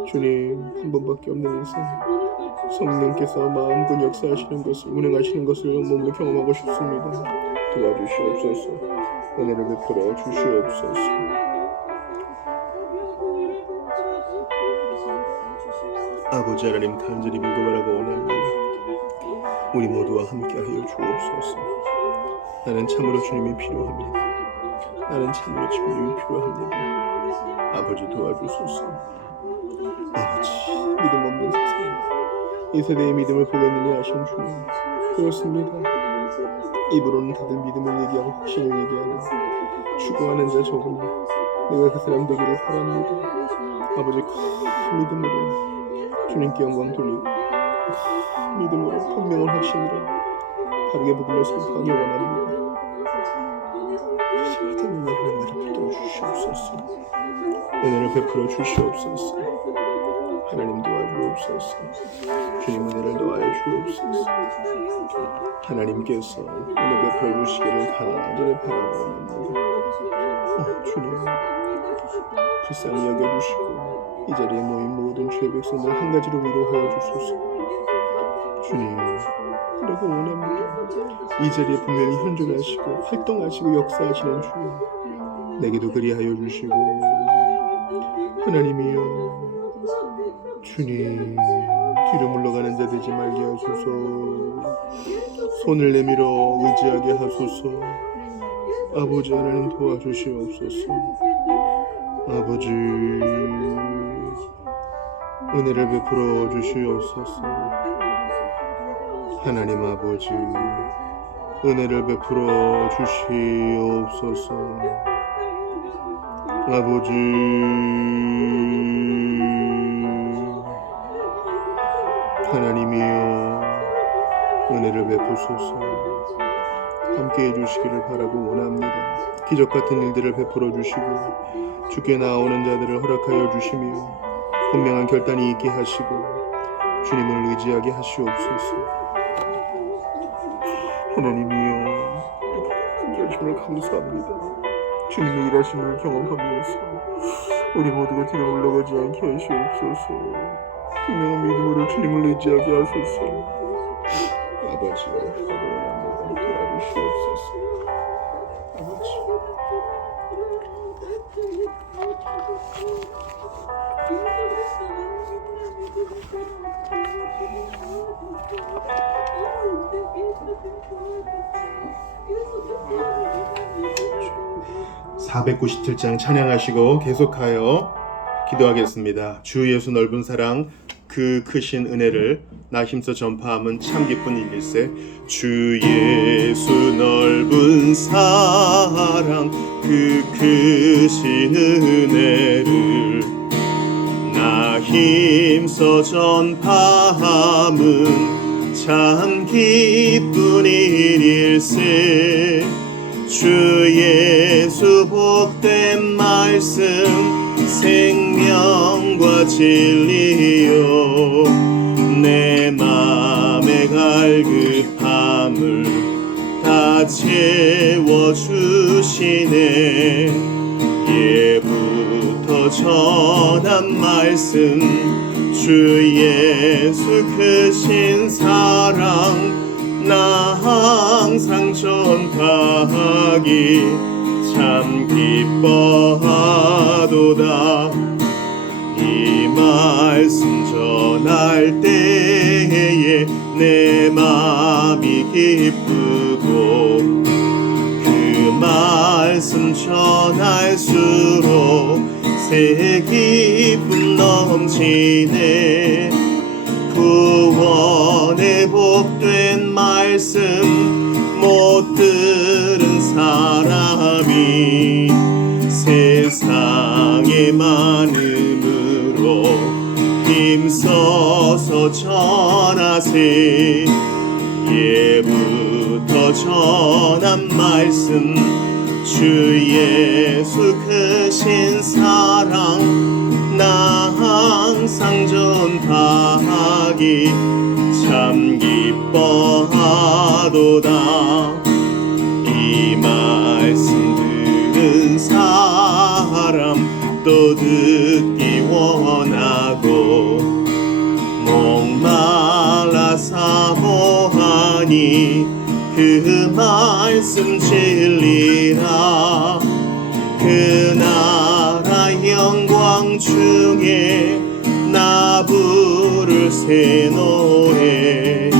주님, 한 번밖에 없는 인생, 성령께서 마음껏 역사하시는 것을, 운행하시는 것을 몸으로 경험하고 싶습니다. 도와주시옵소서. 은혜를 베풀어 주시옵소서. 아버지 하나님, 간절히 빌고 바라고 원합니다. 우리 모두와 함께하여 주옵소서. 나는 참으로 주님이 필요합니다. 나는 참으로 주님이 필요합니다. 아버지, 도와주소서. 아버지, 믿음 없는 세상, 이 세대의 믿음을 보겠느냐 하신 주님, 그렇습니다. 입으로는 다들 믿음을 얘기하고 확신을 얘기하는 추구하는 자 적으니 내가 그 사람 되기를 바랍니다. 아버지, 큰 믿음으로 주님께 영광 돌리고 큰 믿음으로 분명한 확신으로 바르게 복음을 선포하기 원합니다. 같은 은혜를 베풀어 주시옵소서. 은혜를 베풀어 주시옵소서. 하나님, 도와주옵소서. 주님, 은혜를 더하여 주옵소서. 하나님께서 은혜 베풀어 주시기를 간절히 바라옵니다. 주님, 불쌍히 여겨주시고 이 자리에 모인 모든 주의 백성들 한 가지로 위로하여 주소서. 주님, 그러고 원합니다. 이 자리에 분명히 현존하시고 활동하시고 역사하시는 주여, 내게도 그리하여 주시고, 하나님이여, 주님, 뒤로 물러가는 자 되지 말게 하소서. 손을 내밀어 의지하게 하소서. 아버지 하나님, 도와주시옵소서. 아버지, 은혜를 베풀어 주시옵소서. 하나님 아버지, 은혜를 베풀어 주시옵소서. 아버지, 하나님이여, 은혜를 베푸소서. 함께해 주시기를 바라고 원합니다. 기적 같은 일들을 베풀어 주시고 주께 나오는 자들을 허락하여 주시며 분명한 결단이 있게 하시고 주님을 의지하게 하시옵소서. 하나님이여, 이렇게 하심을 감사합니다. 주님의 일하심을 경험하면서 우리 모두가 뒤로 물러가지 않게 하시옵소서. 분명한 믿음으로 주님을 의지하게 하소서. 아버지여, 아버지여, 도와주시옵소서. 아버지, 497장 찬양하시고 계속하여 기도하겠습니다. 주 예수 넓은 사랑 그 크신 은혜를 나 힘써 전파함은 참 기쁜 일일세. 주 예수 넓은 사랑 그 크신 은혜를 나 힘써 전파함은 참 기쁜 일일세. 주 예수 복된 말씀 생명과 진리요 내 맘의 갈급함을 다 채워주시네. 예부터 전한 말씀 주 예수 크신 사랑 나 항상 전파하기 참 기뻐하도다. 이 말씀 전할 때에 내 마음이 기쁘고 그 말씀 전할수록 새 기쁨 넘치네. 구원의 복된 말씀 못 들은 사람이 세상에 많음으로 힘써서 전하세. 예부터 전한 말씀 주 예수 크신 사랑 나 항상 전파하기 참 기뻐하도다. 이 말씀 들은 사람 또 듣기 원하고 목말라 사모하니 그 말씀 진리라. 그 나라 영광 중에 나 부를 새 노래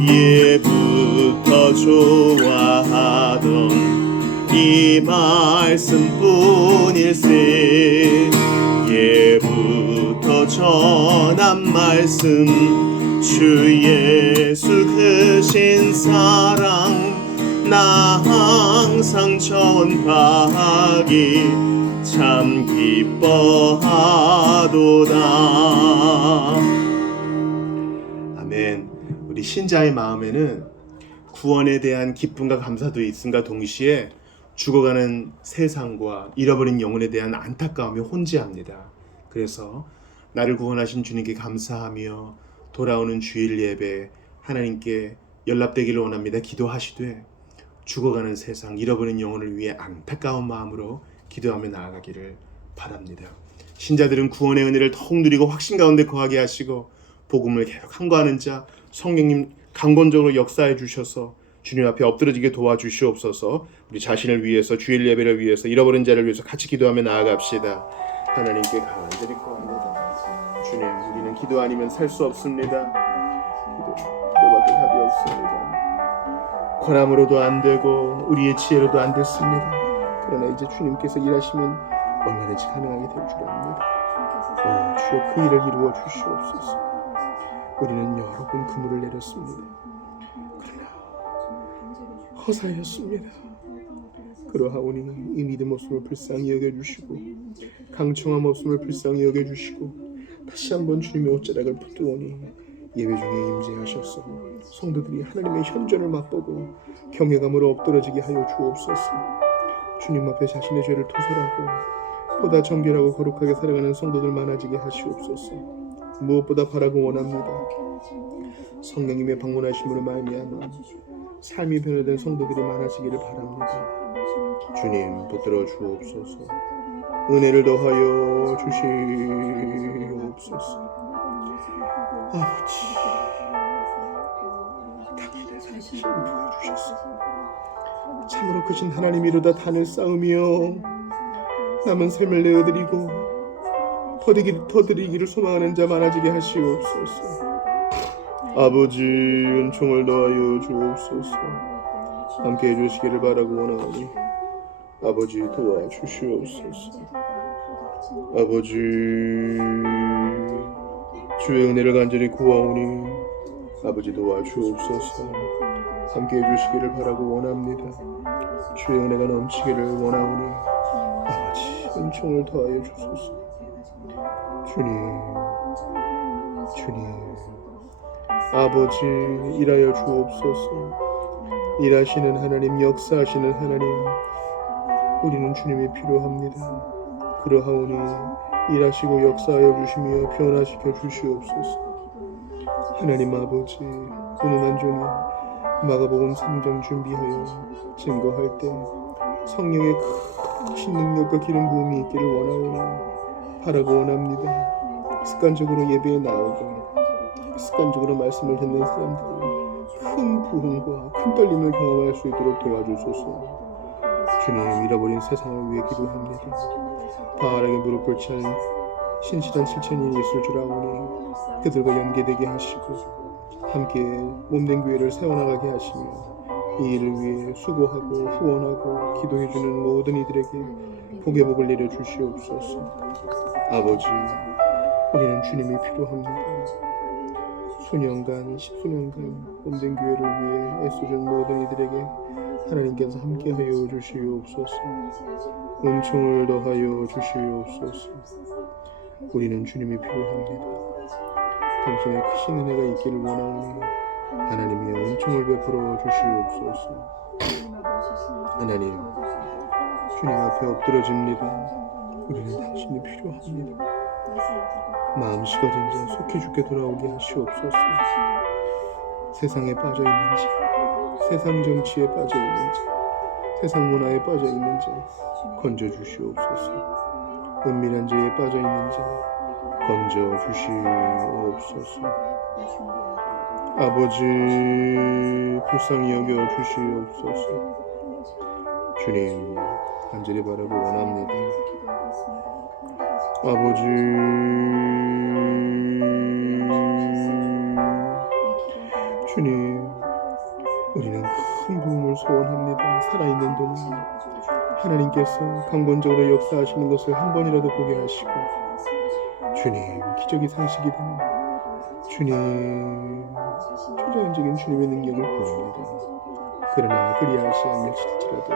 예부터 좋아하던 이 말씀뿐일세. 예부터 전한 말씀 주 예수 크신 사랑 나 항상 전파하기 참 기뻐하도다. 아멘. 우리 신자의 마음에는 구원에 대한 기쁨과 감사도 있음과 동시에 죽어가는 세상과 잃어버린 영혼에 대한 안타까움이 혼재합니다. 그래서 나를 구원하신 주님께 감사하며 돌아오는 주일 예배 하나님께 연락되기를 원합니다. 기도하시되 죽어가는 세상 잃어버린 영혼을 위해 안타까운 마음으로 기도하며 나아가기를 바랍니다. 신자들은 구원의 은혜를 더욱 누리고 확신 가운데 거하게 하시고 복음을 계속 항거하는 자 성령님 강권적으로 역사해 주셔서 주님 앞에 엎드러지게 도와주시옵소서. 우리 자신을 위해서 주일 예배를 위해서 잃어버린 자를 위해서 같이 기도하며 나아갑시다. 하나님께 간절히 구합니다. 주님, 우리는 기도 아니면 살 수 없습니다. 기도밖에 답이 없습니다. 권함으로도 안 되고 우리의 지혜로도 안 됐습니다. 그러나 이제 주님께서 일하시면 얼마든지 가능하게 될 줄 압니다. 주여 그 일을 이루어 주시옵소서. 우리는 여러 번 그물을 내렸습니다. 그러나 허사였습니다. 그러하오니 이 믿음 없음을 불쌍히 여겨주시고 강청함 없음을 불쌍히 여겨주시고 다시 한번 주님의 옷자락을 붙들오니 예배 중에 임재하셔서 성도들이 하나님의 현존을 맛보고 경외감으로 엎드러지게 하여 주옵소서. 주님 앞에 자신의 죄를 토설하고 보다 정결하고 거룩하게 살아가는 성도들 많아지게 하시옵소서. 무엇보다 바라고 원합니다. 성령님의 방문하심으로 말미암아 삶이 변화된 성도들이 많아지기를 바랍니다. 주님 붙들어 주옵소서. 은혜를 더하여 주시옵소서. 아버지 당신의 살리심을 부어주셨소. 참으로 크신 하나님이로다 단을 쌓으며 남은 삶을 내어드리고 더 드리기를 소망하는 자 많아지게 하시옵소서. 아버지 은총을 더하여 주옵소서. 함께 해주시기를 바라고 원하오니 아버지 도와주시옵소서. 아버지 주의 은혜를 간절히 구하오니 아버지 도와주옵소서. 함께 해주시기를 바라고 원합니다. 주의 은혜가 넘치기를 원하오니 아버지 은총을 더하여 주소서. 주님 아버지 일하여 주옵소서. 일하시는 하나님, 역사하시는 하나님, 우리는 주님이 필요합니다. 그러하오니 일하시고 역사하여 주시며 변화시켜 주시옵소서. 하나님 아버지, 오늘 종이 마가복음 3장 준비하여 증거할 때 성령의 크신 능력과 기름 부음이 있기를 원하오니 바라고 원합니다. 습관적으로 예배에 나오고 습관적으로 말씀을 듣는 사람들이 큰 부흥과 큰 떨림을 경험할 수 있도록 도와주소서. 주님, 잃어버린 세상을 위해 기도합니다. 바알에게 무릎 꿇지 않은 신실한 7,000인이 있을 줄 아오니 그들과 연계되게 하시고 함께 몸된 교회를 세워나가게 하시며 이 일을 위해 수고하고 후원하고 기도해주는 모든 이들에게 복의 복을 내려주시옵소서. 아버지, 우리는 주님이 필요합니다. 수년간 10수년간 몸된 교회를 위해 애써준 모든 이들에게 하나님께서 함께하여 주시옵소서. 은총을 더하여 주시옵소서. 우리는 주님이 필요합니다. 당신의 크신 은혜가 있기를 원하오니 하나님의 은총을 베풀어 주시옵소서. 하나님, 주님 앞에 엎드러집니다. 우리는 당신이 필요합니다. 마음 식어진 자 속히 주께 돌아오게 하시옵소서. 세상에 빠져있는 자, 세상 정치에 빠져있는 자, 세상 문화에 빠져있는 자 건져주시옵소서. 은밀한 죄에 빠져있는 자 건져주시옵소서. 아버지 불쌍히 여겨 주시옵소서. 주님 간절히 바라고 원합니다. 아버지 주님, 우리는 큰 부흥을 소원합니다. 살아있는 동안 하나님께서 강권적으로 역사하시는 것을 한 번이라도 보게 하시고 주님, 기적이 상식이 되는 주님, 초자연적인 주님의 능력을 구합니다. 그러나 그리하시 않을지라도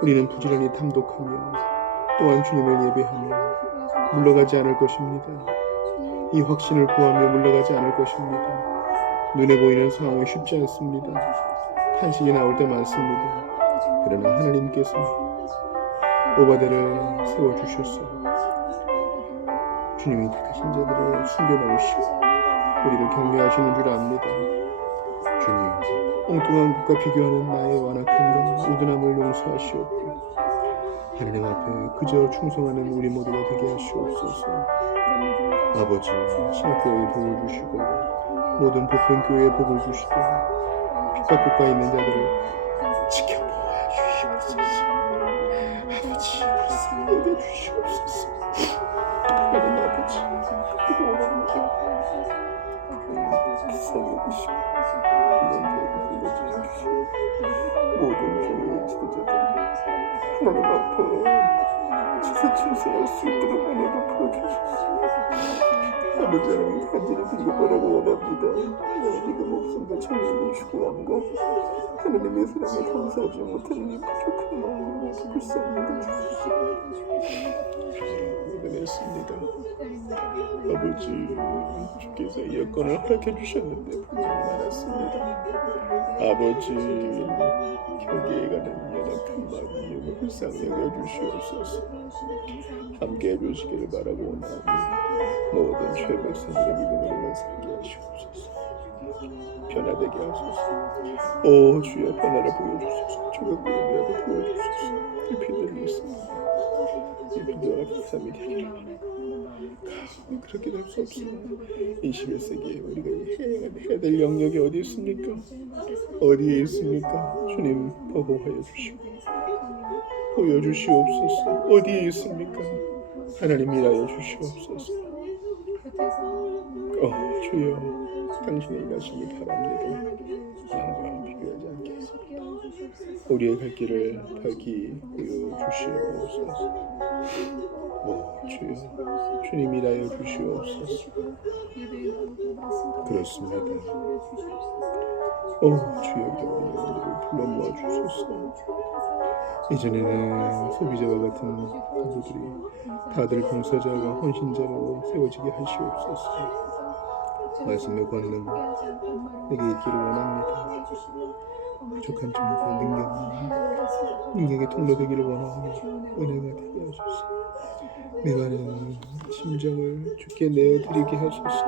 우리는 부지런히 탐독하며 또한 주님을 예배하며 물러가지 않을 것입니다. 이 확신을 구하며 물러가지 않을 것입니다. 눈에 보이는 상황은 쉽지 않습니다. 탄식이 나올 때 많습니다. 그러나 하나님께서 오바데를 세워주셔서 주님이 택하신 자들을 숨겨놓으시고 우리를 격려하시는 줄 압니다. 주님, 엉뚱한 것과 비교하는 나의 완악함과 우둔함을 용서하시옵고 하나님 앞에 그저 충성하는 우리 모두가 되게 하시옵소서. 아버지, 신학교에 복을 주시고 모든 보편교회에 복을 주시고 핍박국가에 있는 자들을 지켜보아 주시옵소서. 아버지, 불쌍히 여겨 주시옵소서. 하나님 아버지, 그리고 원하는 자 불쌍히 여기시고 모든 교회의 지도자들 하나님 앞에 지사 충성할 수 있도록 은혜 베풀어 주시옵소서. 아버지 하나님 간절히 빌려바라고 원합니다. 하나님의 목숨과 천국의 추구함과 하나님의 사랑에 감사하지 못하는 이 부족한 마음을 불쌍히 여겨주소서. 은혜했습니다. 아버지, 주께서 이 여건을 허락해 주셨는데 분명히 많았습니다. 아버지, 경계에 가는 연약한 마음을 불쌍히 여겨주시옵소서. 함께 해주시기를 바라고 원하오니 모든 죄 백성들의 믿음으로만 살게 하시옵소서. 변화되게 하소서. 오 주여, 변화를 보여주소서. 조각구름이라도 보여주소서. 이 피들을 믿습니다. 이 피들과 불쌍히 되게 그렇게 될 수 없습니다. 21세기에 우리가 해야 될 영역이 어디 있습니까? 어디에 있습니까? 주님 보호하여 주시고 보여주시옵소서. 어디에 있습니까? 하나님 일하여 주시옵소서. 주여, 당신의 일하심을 바랍니다. 양과 비교하지 않게 하소서. 우리의 갈 길을 밝히 보여주시옵소서. 주여, 주님 일하여 주시옵소서. 그렇습니다. 주여, 우리를 불러 모아 주소서. 이전에는 소비자와 같은 분들이 다들 봉사자와 헌신자로 세워지게 하시옵소서. 말씀의 권능 내게 있기를 원합니다. 부족한 중에도 능력의 통로 되기를 원하오니 은혜가 되게 하소서. 내가는 심정을 주께 내어드리게 하소서.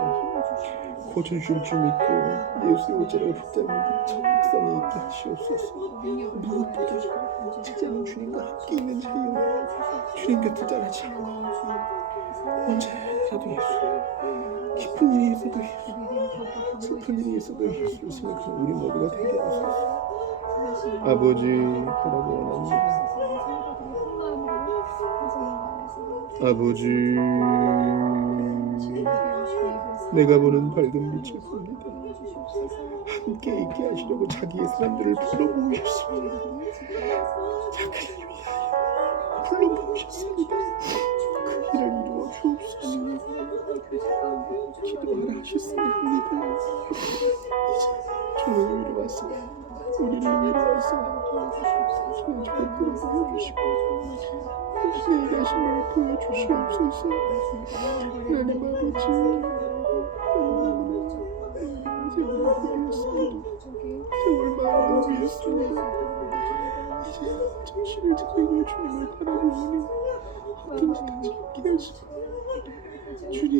고쳐주실 줄 믿고 예수의 옷자락을 붙잡는 적극성이 있게 하시옵소서. 무엇보다 제자는 주님과 함께 있는 자여 주님 곁을 떠나지 않고 언제라도 예수, 기쁜 일이 있어도 예수, 슬픈 일이 있어도 예수를 생각하는 우리 모두가 되게 하소서. 아버지, 바라고 원합니다. 아버지, 내가 보는 밝은 빛일 겁니다. 함께 있게 하시려고 자기의 사람들을 불러 모으셨습니다. 자기를 위하여 불러 모으셨습니다. 그 일을 이루어 주옵소서. 기도하라 하셨으니 합니다. 이제 주를 위로 왔으니 우리를 위로 와서 당신의 조건을 보여주시고 당신의 일하심을 보여주시옵소서. 하나님 아버지, 세월 마음을 위했습니다. 이제 정신을 차리고 주님을 바라보니 어떤 짓든지 있게 하시고 주님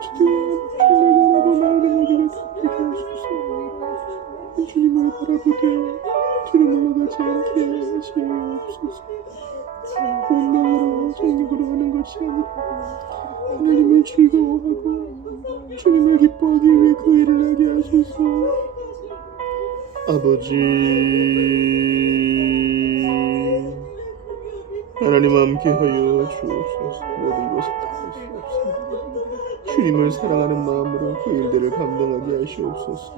주님을 바라보 나오는 모두가 되게 하소서. 주님을 바라보되 주님을 가지 않게 하시옵소서. 원망으로 정력으로 하는 것이 아니라 하나님을 즐거워하고 주님을 기뻐하기 위해 그 일을 하게 하소서. 아버지, 하나님 함께하여 주옵소서. 모든 것을 다 할 수 없습니다. 주님을 사랑하는 마음으로 그 일들을 감당하게 하시옵소서.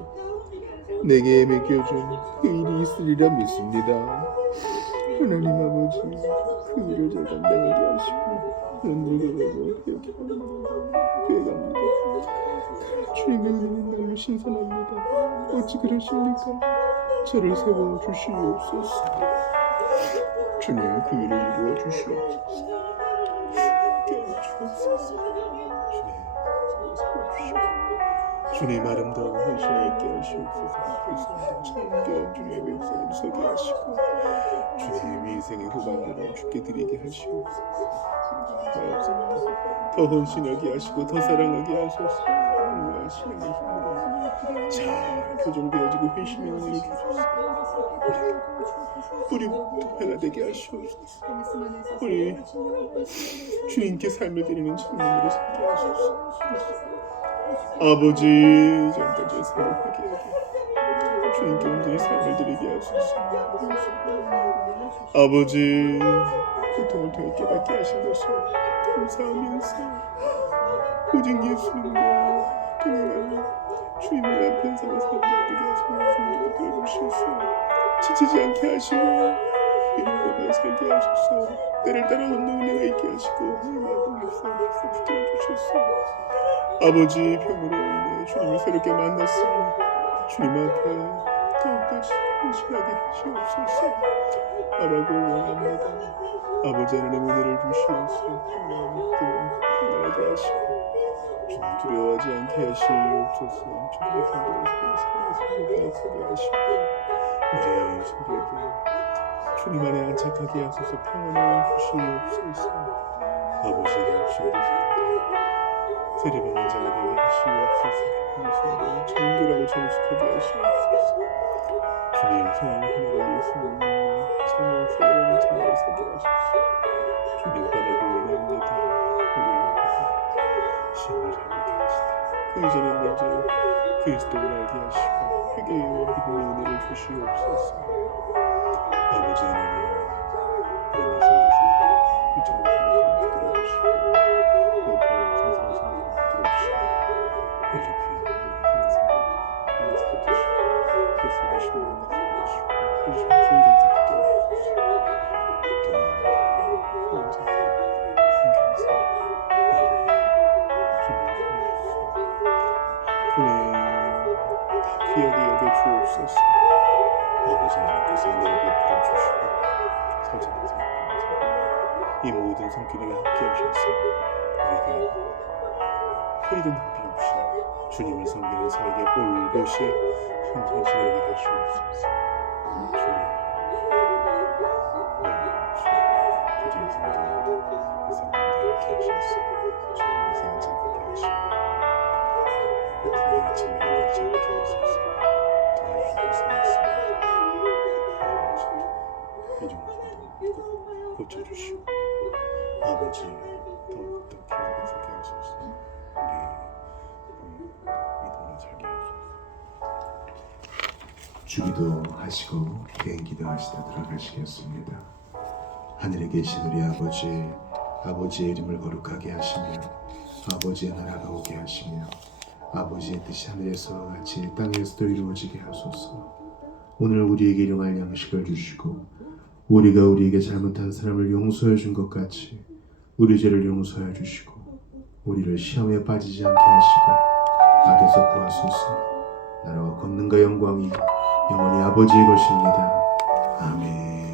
내게 맡겨준 그 일이 있으리라 믿습니다. 하나님 아버지, 그 일을 잘 감당하게 하시고 눈물을 구해갑니다. 주님의 은혜는 날로 신선합니다. 어찌 그러십니까? 저를 세워주시옵소서. 주님, 그 일을 이루어 주시옵소서. 주님, 아름다운 헌신이 있게 하시옵소서. 참된 주님의 백성을 서게 하시고 주님, 이 생의 후반부를 주께 드리게 하시옵소서. 더 헌신하게 하시고 더 사랑하게 하소서. 하시는 힘으로 잘 교정되어지고 회심의 은혜를 주소서. 우리부터 변화되게 하시옵소서. 우리 주님께 삶을 드리는 청년으로 살게 하소서. 아버지, 전까지 생각하게 하게 주님께 온전히 삶을 드리게 하소서. 아버지, 고통을 통해 깨닫게 하신 것을 감사하면서 오직 예수님과 동행하며 주님을 남편 삼아 살게 하소서. 도와주시옵소서. 지치지 않게 하시고 믿음으로만 살게 하소서. 때를 따라 얻는 은혜가 있게 하시고 마음을 역사하셔서 붙들어주셔서 아버지, 병으로 인해 주님을 새롭게 만났으니 주님 앞에 더욱더 신실하게 하시옵소서. 바라고 원합니다. 아버지, 하나님 은혜를 주시옵소서. 살게 하시고 주님 두려워하지 않게 하시옵소서. 주님의 힘들어서 살게 하시고 우리 성도에게 주님 안에 안착하게 하소서. 평안을 주시옵소서. 아버지를 주옵소서. 세례받는 자가 되게 하시옵소서. 우리 성도를 정결하고 정숙하게 하시옵소서. 주님 성령 하나로 예수님 찬양 세례받는 자를 서게 하소서. 주님 바라고 원합니다. 우리 신을 알게 하시되 그 이전에 먼저 그리스도를 알게 하시고 회개와 믿음의 은혜를 주시옵소서. 아버지 하나님 우리의 성도신 일정한 하나님 들어주시고 너희의 정성을 하나님 들어주시고 일주피 항상 인사해 주시고 그래서 주시고 인사해 주시고 주시고 좋은 감사 기도하옵소서. 또 귀하게 여겨주옵소서. 아버지 하나님께서 은혜를 베풀어 주시고 살자는 이 모든 성길에 함께 하셔서 우리가 소리든 낭비 없이 주님을 섬기는 사에게 올곧이 현재 지내게 하시옵소서. 주님 주제의 성도 그 성도에 함께 하셔서 주님의 생을 참하게 하시고 이 아침에 흔들리지 않게 하소서. 도와주셔서 말씀입니다. 아버지 이 정도 고쳐주시고 아버지 더욱더 귀하게 살게 하소서. 우리 믿음으로 살게 하소서. 주기도 하시고 개인기도 하시다 들어가시겠습니다. 하늘에 계신 우리 아버지, 아버지의 이름을 거룩하게 하시며 아버지의 나라가 오게 하시며 아버지의 뜻이 하늘에서와 같이 땅에서도 이루어지게 하소서. 오늘 우리에게 일용할 양식을 주시고 우리가 우리에게 잘못한 사람을 용서해 준 것 같이 우리 죄를 용서해 주시고 우리를 시험에 빠지지 않게 하시고 악에서 구하소서. 나라와 권능과 영광이 영원히 아버지의 것입니다. 아멘.